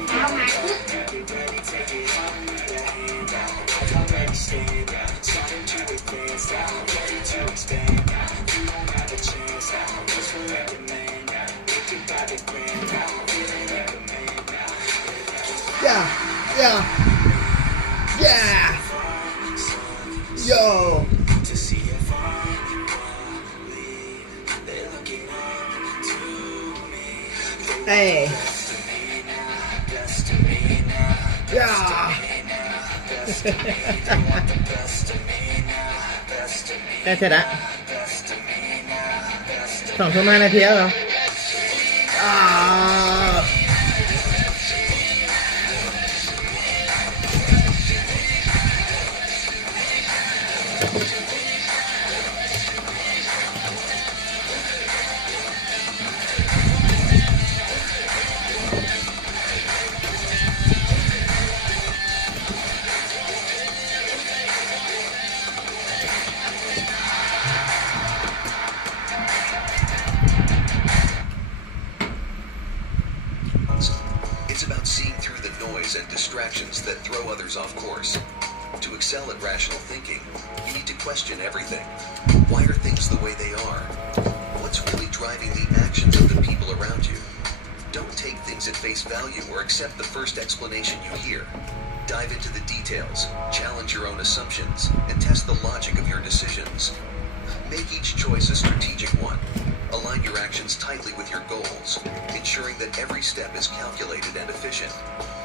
เช้ามาคึกYo. Hey. Yeah. ใกล้เสร็จแล้ว2 ชั่วโมงนาทีแล้วเหรอAnd distractions that throw others off course. To excel at rational thinking, you need to question everything. Why are things the way they are? What's really driving the actions of the people around you? Don't take things at face value or accept the first explanation you hear. Dive into the details, challenge your own assumptions, and test the logic of your decisions. Make each choice a strategic one. Align your actions tightly with your goals, ensuring that every step is calculated and efficient.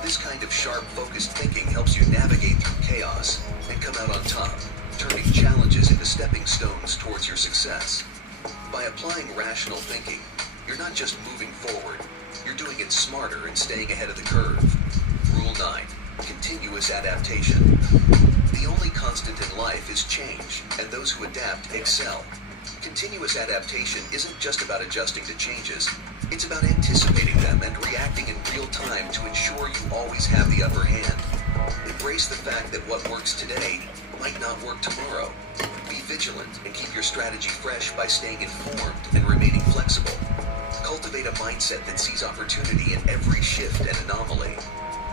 This kind of sharp, focused thinking helps you navigate through chaos and come out on top, turning challenges into stepping stones towards your success. By applying rational thinking, you're not just moving forward, you're doing it smarter and staying ahead of the curve. Rule 9. Continuous adaptation. The only constant in life is change, and those who adapt excel. Continuous adaptation isn't just about adjusting to changes. It's about anticipating them and reacting in real time to ensure you always have the upper hand. Embrace the fact that what works today might not work tomorrow. Be vigilant and keep your strategy fresh by staying informed and remaining flexible. Cultivate a mindset that sees opportunity in every shift and anomaly.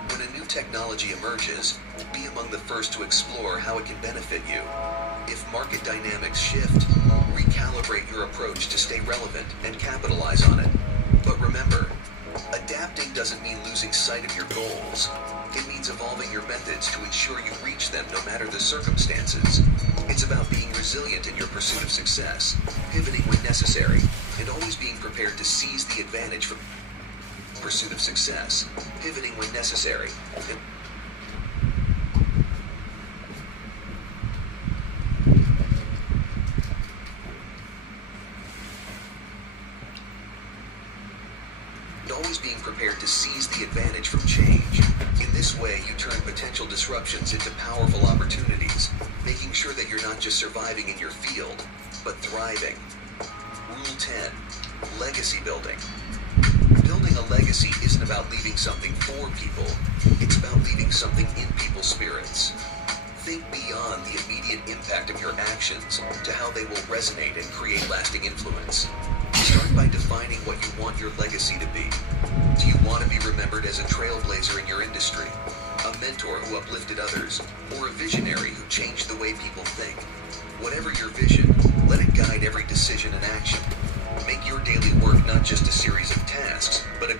When a new technology emerges, be among the first to explore how it can benefit you. If market dynamics shift, recalibrate your approach to stay relevant and capitalize on it. But remember, adapting doesn't mean losing sight of your goals. It means evolving your methods to ensure you reach them no matter the circumstances. It's about being resilient in your pursuit of success, pivoting when necessary, and always being prepared to seize the advantage from pursuit of success, pivoting when necessary. Always being prepared to seize the advantage from change. In this way, you turn potential disruptions into powerful opportunities, making sure that you're not just surviving in your field, but thriving. Rule 10. Legacy building. Building a legacy isn't about leaving something for people, it's about leaving something in people's spirits. Think beyond the immediate impact of your actions to how they will resonate and create lasting influence. Start by defining what you want your legacy to be. Do you want to be remembered as a trailblazer in your industry, a mentor who uplifted others, or a visionary who changed the way people think? Whatever your vision, let it guide every decision and action. Make your daily work not just a series of tasks, but a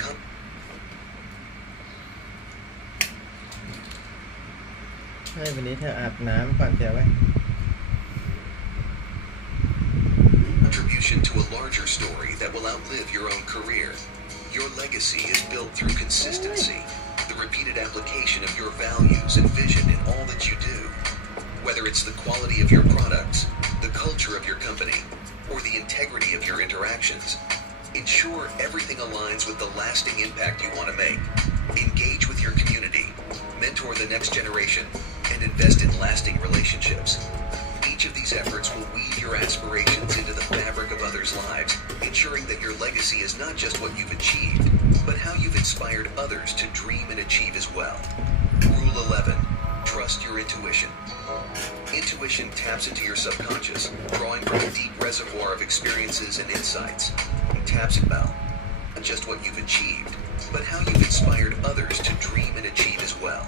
contribution to a larger story that will outlive your own career. Your legacy is built through consistency, the repeated application of your values and vision in all that you do. Whether it's the quality of your products, the culture of your company, or the integrity of your interactions, ensure everything aligns with the lasting impact you want to make. Engage with your community, mentor the next generation, and invest in lasting relationships. Each of these efforts will weave your aspirations into the fabric of others' lives, ensuring that your legacy is not just what you've achieved, but how you've inspired others to dream and achieve as well. Rule 11. Trust your intuition. Intuition taps into your subconscious, drawing from a deep reservoir of experiences and insights. It taps about not just what you've achieved, but how you've inspired others to dream and achieve as well.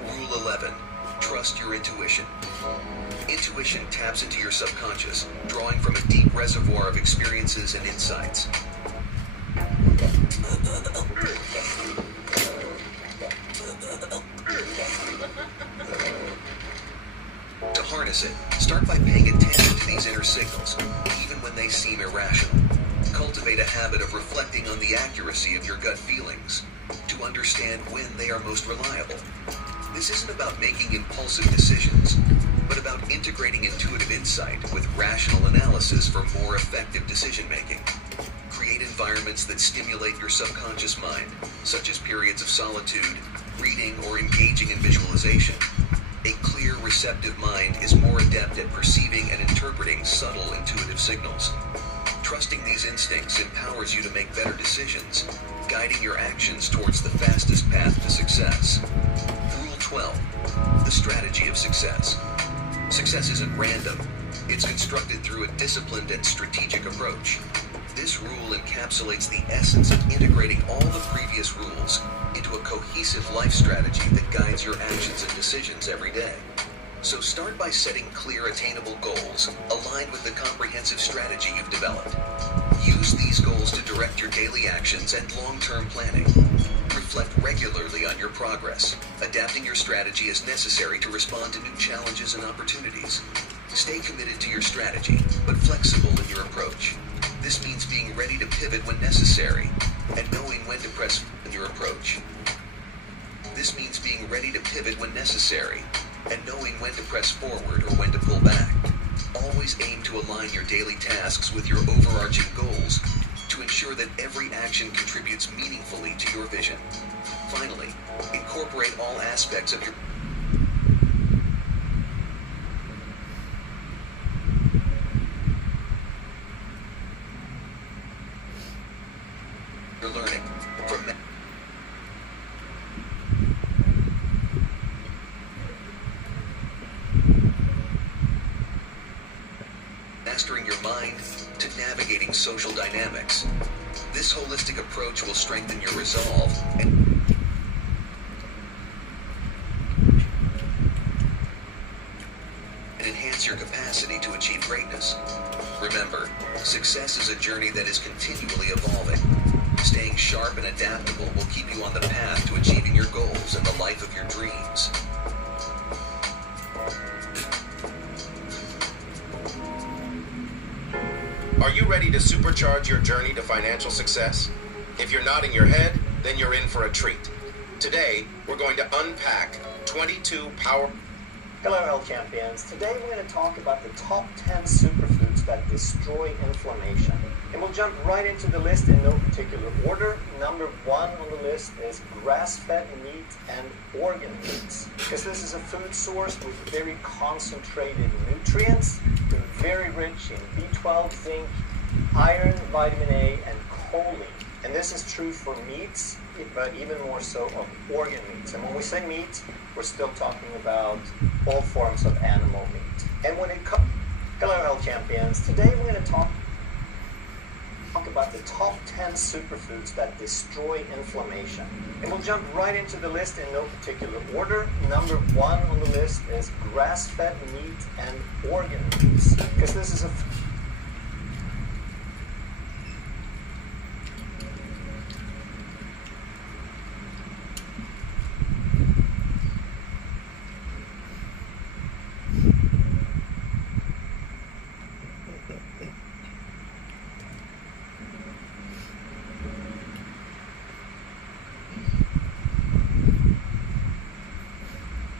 Rule 11. Trust your intuition. Intuition taps into your subconscious, drawing from a deep reservoir of experiences and insights. To harness it, start by paying attention to these inner signals, even when they seem irrational. Cultivate a habit of reflecting on the accuracy of your gut feelings, to understand when they are most reliable. This isn't about making impulsive decisions, but about integrating intuitive insight with rational analysis for more effective decision-making. Create environments that stimulate your subconscious mind, such as periods of solitude, reading, or engaging in visualization. A clear, receptive mind is more adept at perceiving and interpreting subtle intuitive signals. Trusting these instincts empowers you to make better decisions, guiding your actions towards the fastest path to success. Rule 12. The strategy of success. Success isn't random. It's constructed through a disciplined and strategic approach. This rule encapsulates the essence of integrating all the previous rules into a cohesive life strategy that guides your actions and decisions every day. So start by setting clear, attainable goals aligned with the comprehensive strategy you've developed. Use these goals to direct your daily actions and long-term planning. Reflect regularly on your progress, adapting your strategy as necessary to respond to new challenges and opportunities. Stay committed to your strategy, but flexible in your approach. This means being ready to pivot when necessary, and knowing when to press in your approach. This means being ready to pivot when necessary, and knowing when to press forward or when to pull back. Always aim to align your daily tasks with your overarching goals to ensure that every action contributes meaningfully to your vision. Finally, incorporate all aspects of your learning from mastering your mind to navigating social dynamics. This holistic approach will strengthen your resolve and enhance your capacity to achieve greatness. Remember, success is a journey that is continually evolving. Staying sharp and adaptable will keep you on the path to achieving your goals and the life of your dreams. Are you ready to supercharge your journey to financial success? If you're nodding your head, then you're in for a treat. Today, we're going to unpack 22 power... Hello, health champions. Today we're going to talk about the top 10 superfoods that destroy inflammation. And we'll jump right into the list in no particular order. Number 1 on the list is grass-fed meat and organ meats, because this is a food source with very concentrated nutrients. They're very rich in B12, zinc, iron, vitamin A, and choline. And this is true for meats, but even more so of organ meats. And when we say meat, we're still talking about all forms of animal meat. And when it comes... Hello, health champions. Today we're going to talk about the top 10 superfoods that destroy inflammation. And we'll jump right into the list in no particular order. Number 1 on the list is grass-fed meat and organ meats, because this is a...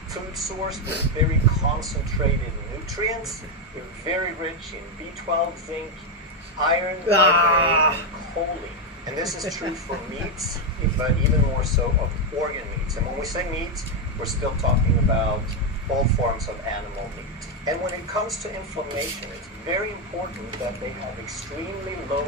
food source with very concentrated nutrients. They're very rich in B12, zinc, iron, vitamin A, and choline. And this is true for meats, but even more so of organ meats. And when we say meat, we're still talking about all forms of animal meat. And when it comes to inflammation, it's very important that they have extremely low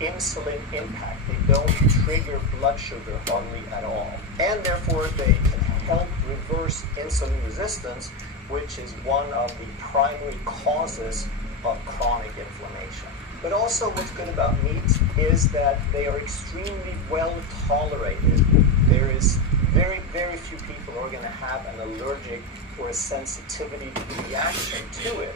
insulin impact. They don't trigger blood sugar hardly at all. And therefore, they can help reverse insulin resistance, which is one of the primary causes of chronic inflammation. But also what's good about meat is that they are extremely well tolerated. There is very, very few people who are going to have an allergic or a sensitivity reaction to it.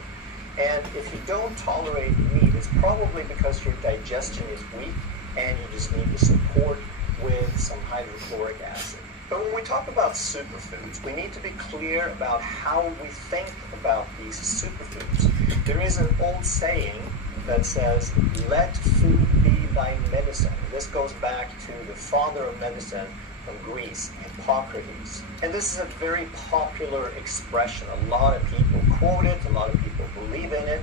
And if you don't tolerate meat, it's probably because your digestion is weak and you just need the support with some hydrochloric acid. But when we talk about superfoods, we need to be clear about how we think about these superfoods. There is an old saying that says, "Let food be thy medicine." This goes back to the father of medicine from Greece, Hippocrates. And this is a very popular expression. A lot of people quote it, a lot of people believe in it,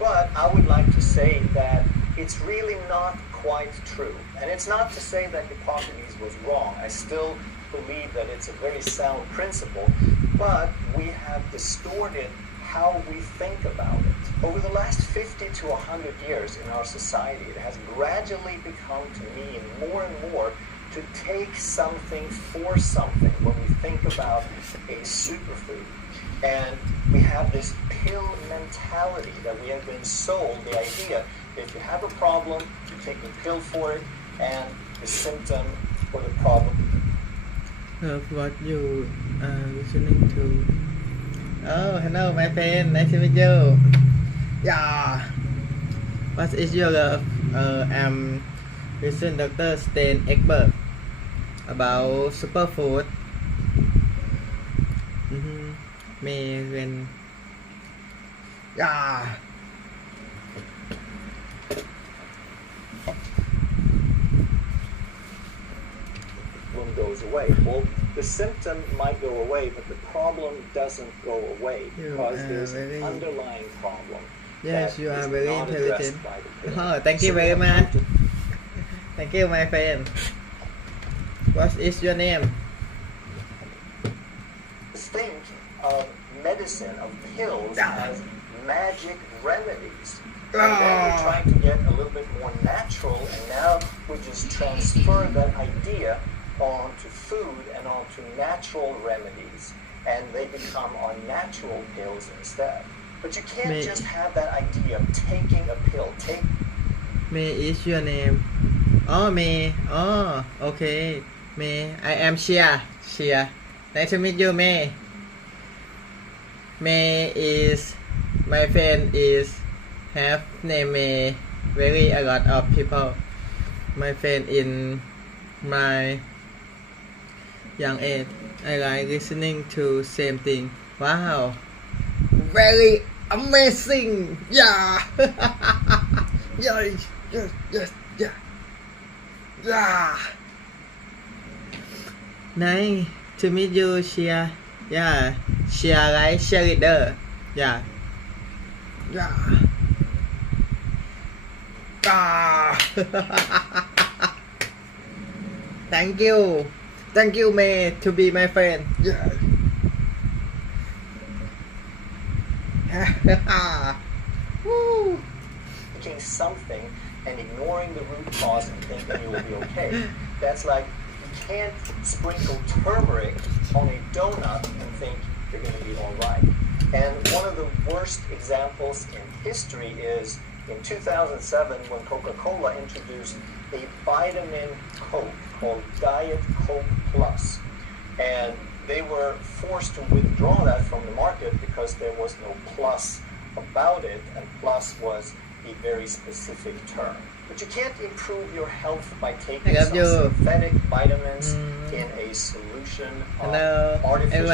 but I would like to say that it's really not quite true. And it's not to say that Hippocrates was wrong. I still believe that it's a very sound principle, but we have distorted how we think about it. Over the last 50 to 100 years in our society, it has gradually become to me more and more to take something for something when we think about a superfood. And we have this pill mentality that we have been sold, the idea that if you have a problem, you take a pill for it, and the symptom or the problem. What you listening to? Oh, hello, my friend. Nice to meet you. Yeah. What is your I'm listening Dr. Tane expert about superfood. Me when yeah. Goes away. Well, the symptom might go away, but the problem doesn't go away because there's an underlying problem. Yes, you are very intelligent. Oh, thank you very much. Thank you my friend. What is your name? Think of medicine, of pills, as magic remedies. And then we're trying to get a little bit more natural, and now we just transfer that idea onto food and onto natural remedies, and they become our natural pills instead. But you can't just have that idea of taking a pill. May is your name? Oh, May. Oh, okay. May. I am Shia. Nice to meet you, May. May is my friend is have name May. Very a lot of people. My friend in my young age. I like listening to same thing. Wow. Very amazing. Yeah. Yeah. Nice to meet you, Shia. Yeah. Shia like cheerleader. Yeah. Thank you, May, to be my friend. Woo. Taking something and ignoring the root cause and thinking you will be okay. That's like you can't sprinkle turmeric on a donut and think you're going to be all right. And one of the worst examples in history is in 2007 when Coca-Cola introduced a vitamin Coke called Diet Coke Plus. And they were forced to withdraw that from the market because there was no plus about it, and plus was a very specific term. But you can't improve your health by taking some synthetic vitamins in a solution of artificial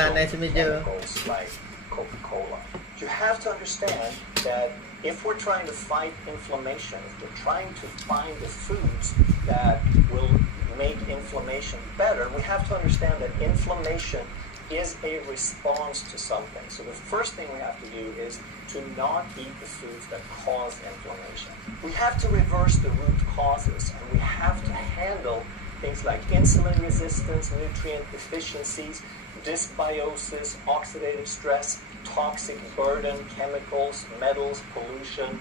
chemicals like Coca-Cola. You have to understand that if we're trying to fight inflammation, if we're trying to find the foods that will make inflammation better, we have to understand that inflammation is a response to something. So the first thing we have to do is to not eat the foods that cause inflammation. We have to reverse the root causes, and we have to handle things like insulin resistance, nutrient deficiencies, dysbiosis, oxidative stress, toxic burden, chemicals, metals, pollution,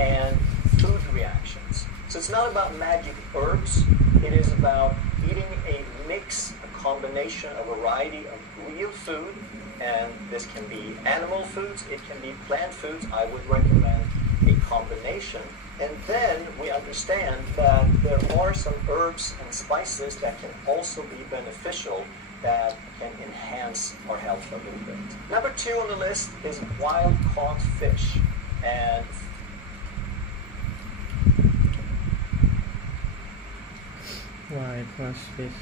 and food reactions. So it's not about magic herbs. It is about eating a mix, a combination, a variety of real food, and this can be animal foods, it can be plant foods. I would recommend a combination. And then we understand that there are some herbs and spices that can also be beneficial, that can enhance our health a little bit. Number 2 on the list is wild-caught fish. And wild-caught fish.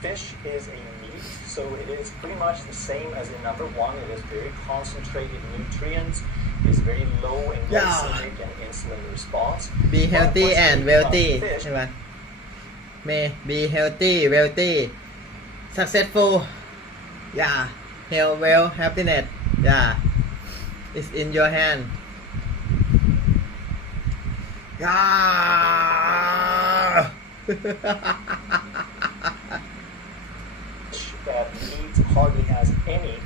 Fish is a meat, so it is pretty much the same as in number 1. It is very concentrated nutrients. It is very low in glycemic and insulin response. Be healthy and wealthy. May be healthy, wealthy, successful. Yeah. Health, wealth, happiness. Yeah. It's in your hand. Yeah. That meat hardly has any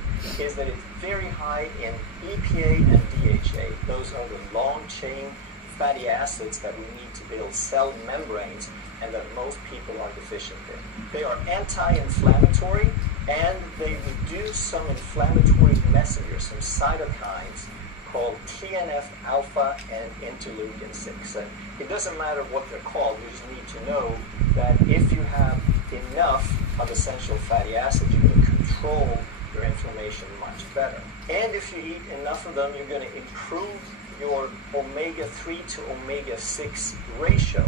is that it's very high in EPA and DHA. Those are the long-chain fatty acids that we need to build cell membranes and that most people are deficient in. They are anti-inflammatory, and they reduce some inflammatory messengers, some cytokines called TNF-alpha and interleukin-6. And it doesn't matter what they're called, you just need to know that if you have enough of essential fatty acids, you can control your inflammation much better. And if you eat enough of them, you're going to improve your omega-3 to omega-6 ratio.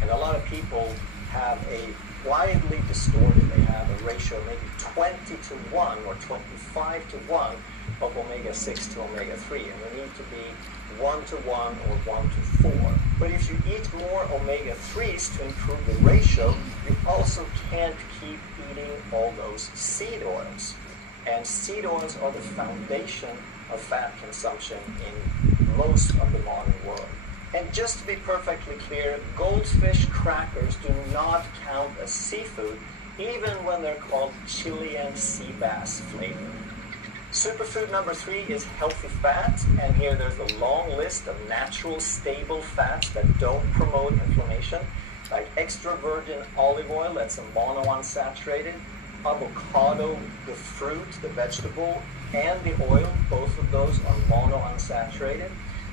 And a lot of people have a widely distorted, they have a ratio maybe 20 to 1 or 25 to 1 of omega-6 to omega-3. And we need to be 1 to 1 or 1 to 4. But if you eat more omega-3s to improve the ratio, you also can't keep eating all those seed oils. And seed oils are the foundation of fat consumption in most of the modern world. And just to be perfectly clear, goldfish crackers do not count as seafood, even when they're called Chilean sea bass flavor. Superfood number 3 is healthy fat, and here there's a long list of natural, stable fats that don't promote inflammation, like extra virgin olive oil, that's a monounsaturated, avocado, the fruit, the vegetable, and the oil, both of those are monounsaturated.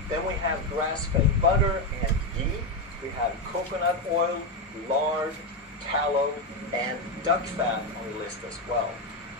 Then we have grass-fed butter and ghee. We have coconut oil, lard, tallow, and duck fat on the list as well.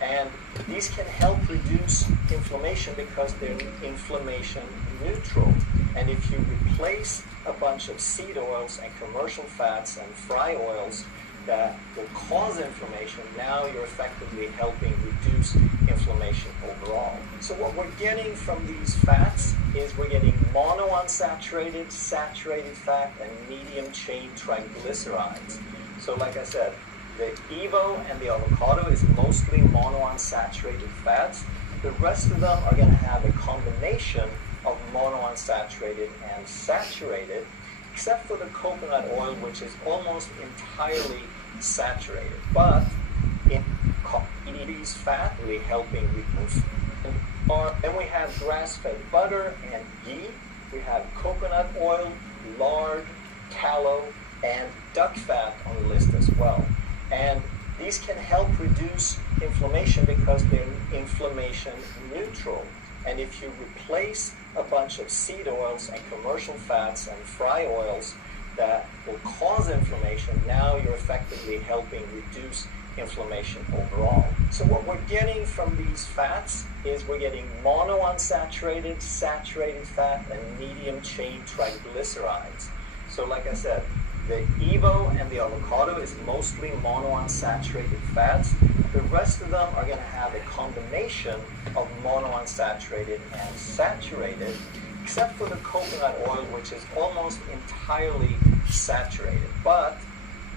And these can help reduce inflammation because they're inflammation neutral. And if you replace a bunch of seed oils and commercial fats and fry oils that will cause inflammation, now you're effectively helping reduce inflammation overall. So what we're getting from these fats is we're getting monounsaturated, saturated fat, and medium-chain triglycerides. So like I said, the Evo and the avocado is mostly monounsaturated fats. The rest of them are going to have a combination of monounsaturated and saturated, except for the coconut oil, which is almost entirely saturated. But in these fat, really helping remove. Then we have grass-fed butter and ghee. We have coconut oil, lard, tallow, and duck fat on the list as well. And these can help reduce inflammation because they're inflammation neutral. And if you replace a bunch of seed oils and commercial fats and fry oils that will cause inflammation, now you're effectively helping reduce inflammation overall. So what we're getting from these fats is we're getting monounsaturated, saturated fat, and medium-chain triglycerides. So like I said, the Evo and the avocado is mostly monounsaturated fats. The rest of them are going to have a combination of monounsaturated and saturated, except for the coconut oil, which is almost entirely saturated. But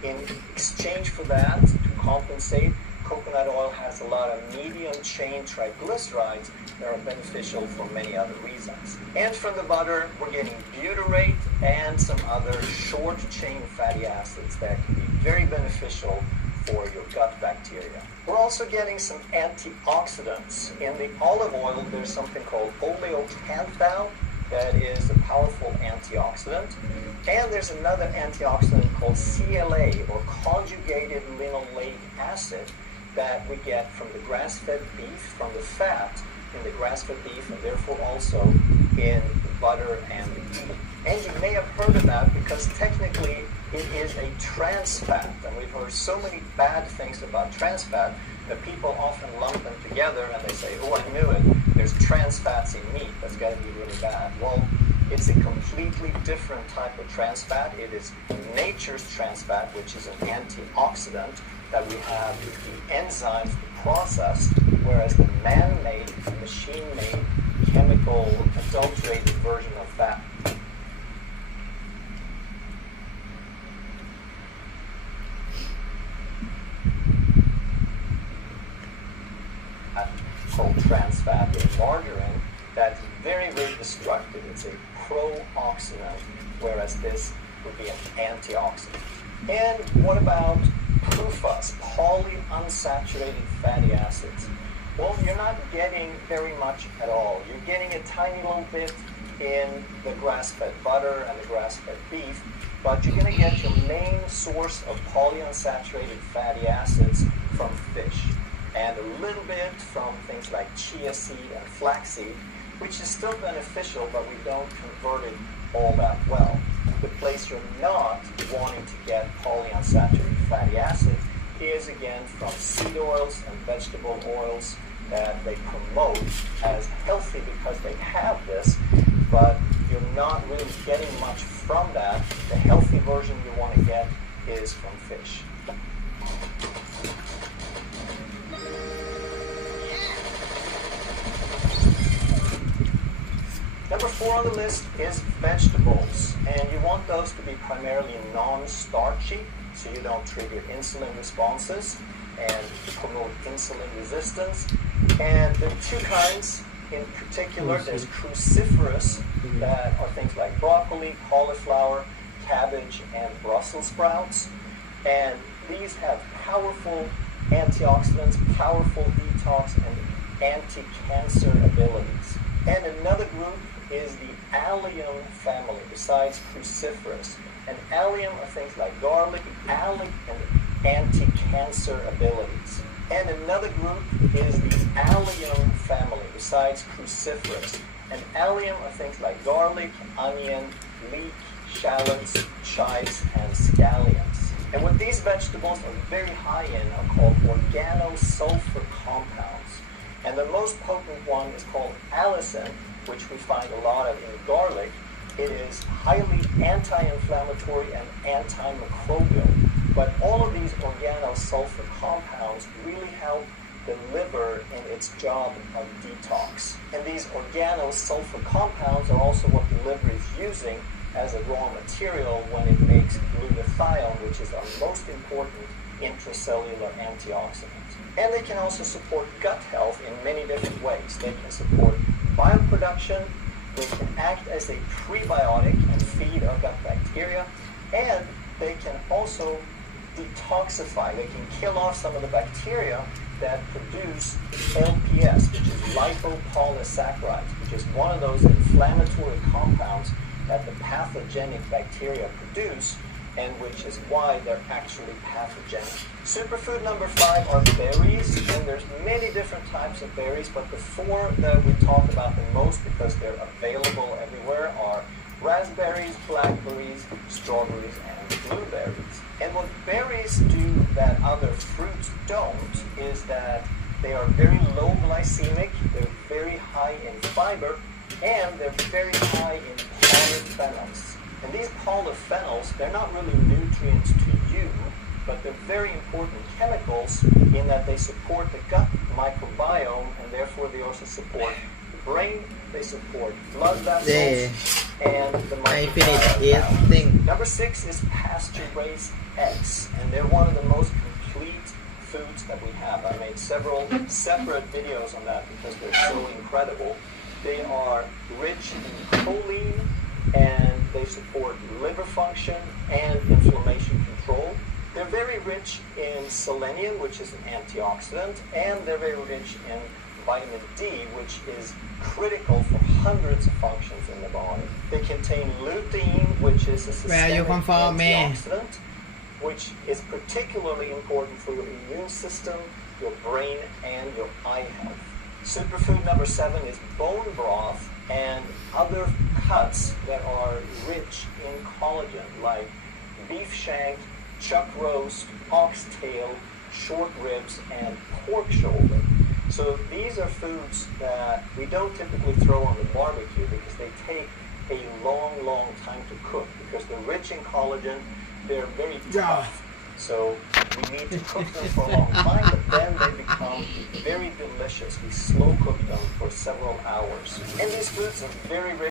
in exchange for that, to compensate, coconut oil has a lot of medium-chain triglycerides that are beneficial for many other reasons. And from the butter, we're getting butyrate and some other short-chain fatty acids that can be very beneficial for your gut bacteria. We're also getting some antioxidants. In the olive oil, there's something called oleocanthal that is a powerful antioxidant. And there's another antioxidant called CLA, or conjugated linoleic acid, that we get from the grass-fed beef, from the fat in the grass-fed beef, and therefore also in the butter and the ghee. And you may have heard of that because technically it is a trans fat, and we've heard so many bad things about trans fat that people often lump them together and they say, oh, I knew it, there's trans fats in meat, that's got to be really bad. Well, it's a completely different type of trans fat. It is nature's trans fat, which is an antioxidant that we have the enzymes to process, whereas the man-made, machine-made, chemical, adulterated version of fat called trans fat in margarine that's very, very destructive. It's a pro-oxidant, whereas this would be an antioxidant. And what about PUFAs, polyunsaturated fatty acids? Well, you're not getting very much at all. You're getting a tiny little bit in the grass-fed butter and the grass-fed beef, but you're going to get your main source of polyunsaturated fatty acids from fish, and a little bit from things like chia seed and flaxseed, which is still beneficial, but we don't convert it all that well. The place you're not wanting to get polyunsaturated fatty acid is, again, from seed oils and vegetable oils that they promote as healthy because they have this, but you're not really getting much from that. The healthy version you want to get is from fish. Number 4 on the list is vegetables, and you want those to be primarily non-starchy, so you don't trigger insulin responses and promote insulin resistance. And there are 2 kinds in particular. There's cruciferous, that are things like broccoli, cauliflower, cabbage, and Brussels sprouts. And these have powerful antioxidants, powerful detox, and anti-cancer abilities. And another group is the allium family, besides cruciferous. And allium are things like garlic, and anti-cancer abilities. And another group is the allium family, besides cruciferous. And allium are things like garlic, onion, leek, shallots, chives, and scallions. And what these vegetables are very high in are called organosulfur compounds. And the most potent one is called allicin, which we find a lot of in garlic. It is highly anti-inflammatory and antimicrobial. But all of these organosulfur compounds really help the liver in its job of detox. And these organosulfur compounds are also what the liver is using as a raw material when it makes glutathione, which is our most important intracellular antioxidant. And they can also support gut health in many different ways. They can support bioproduction, they can act as a prebiotic and feed our gut bacteria, and they can also detoxify. They can kill off some of the bacteria that produce LPS, which is lipopolysaccharides, which is one of those inflammatory compounds that the pathogenic bacteria produce, and which is why they're actually pathogenic. Superfood number 5 are berries, and there's many different types of berries, but the 4 that we talk about the most because they're available everywhere are raspberries, blackberries, strawberries, and blueberries. And what berries do that other fruits don't is that they are very low glycemic, they're very high in fiber, and they're very high in polyphenols. And these polyphenols, they're not really nutrients to you, but they're very important chemicals in that they support the gut microbiome, and therefore they also support the brain, they support blood vessels, and the microbiome. Number 6 is pasture-raised eggs, and they're one of the most complete foods that we have. I made several separate videos on that because they're so incredible. They are rich in choline, and they support liver function and inflammation control. They're very rich in selenium, which is an antioxidant, and they're very rich in vitamin D, which is critical for hundreds of functions in the body. They contain lutein, which is a systemic antioxidant, which is particularly important for your immune system, your brain, and your eye health. Superfood number 7 is bone broth and other cuts that are rich in collagen, like beef shank, chuck roast, oxtail, short ribs, and pork shoulder. So these are foods that we don't typically throw on the barbecue because they take a long time to cook, because they're rich in collagen, they're very tough. So we need to cook them for a long time, but then they become very delicious. We slow cook them for several hours. And these foods are very rich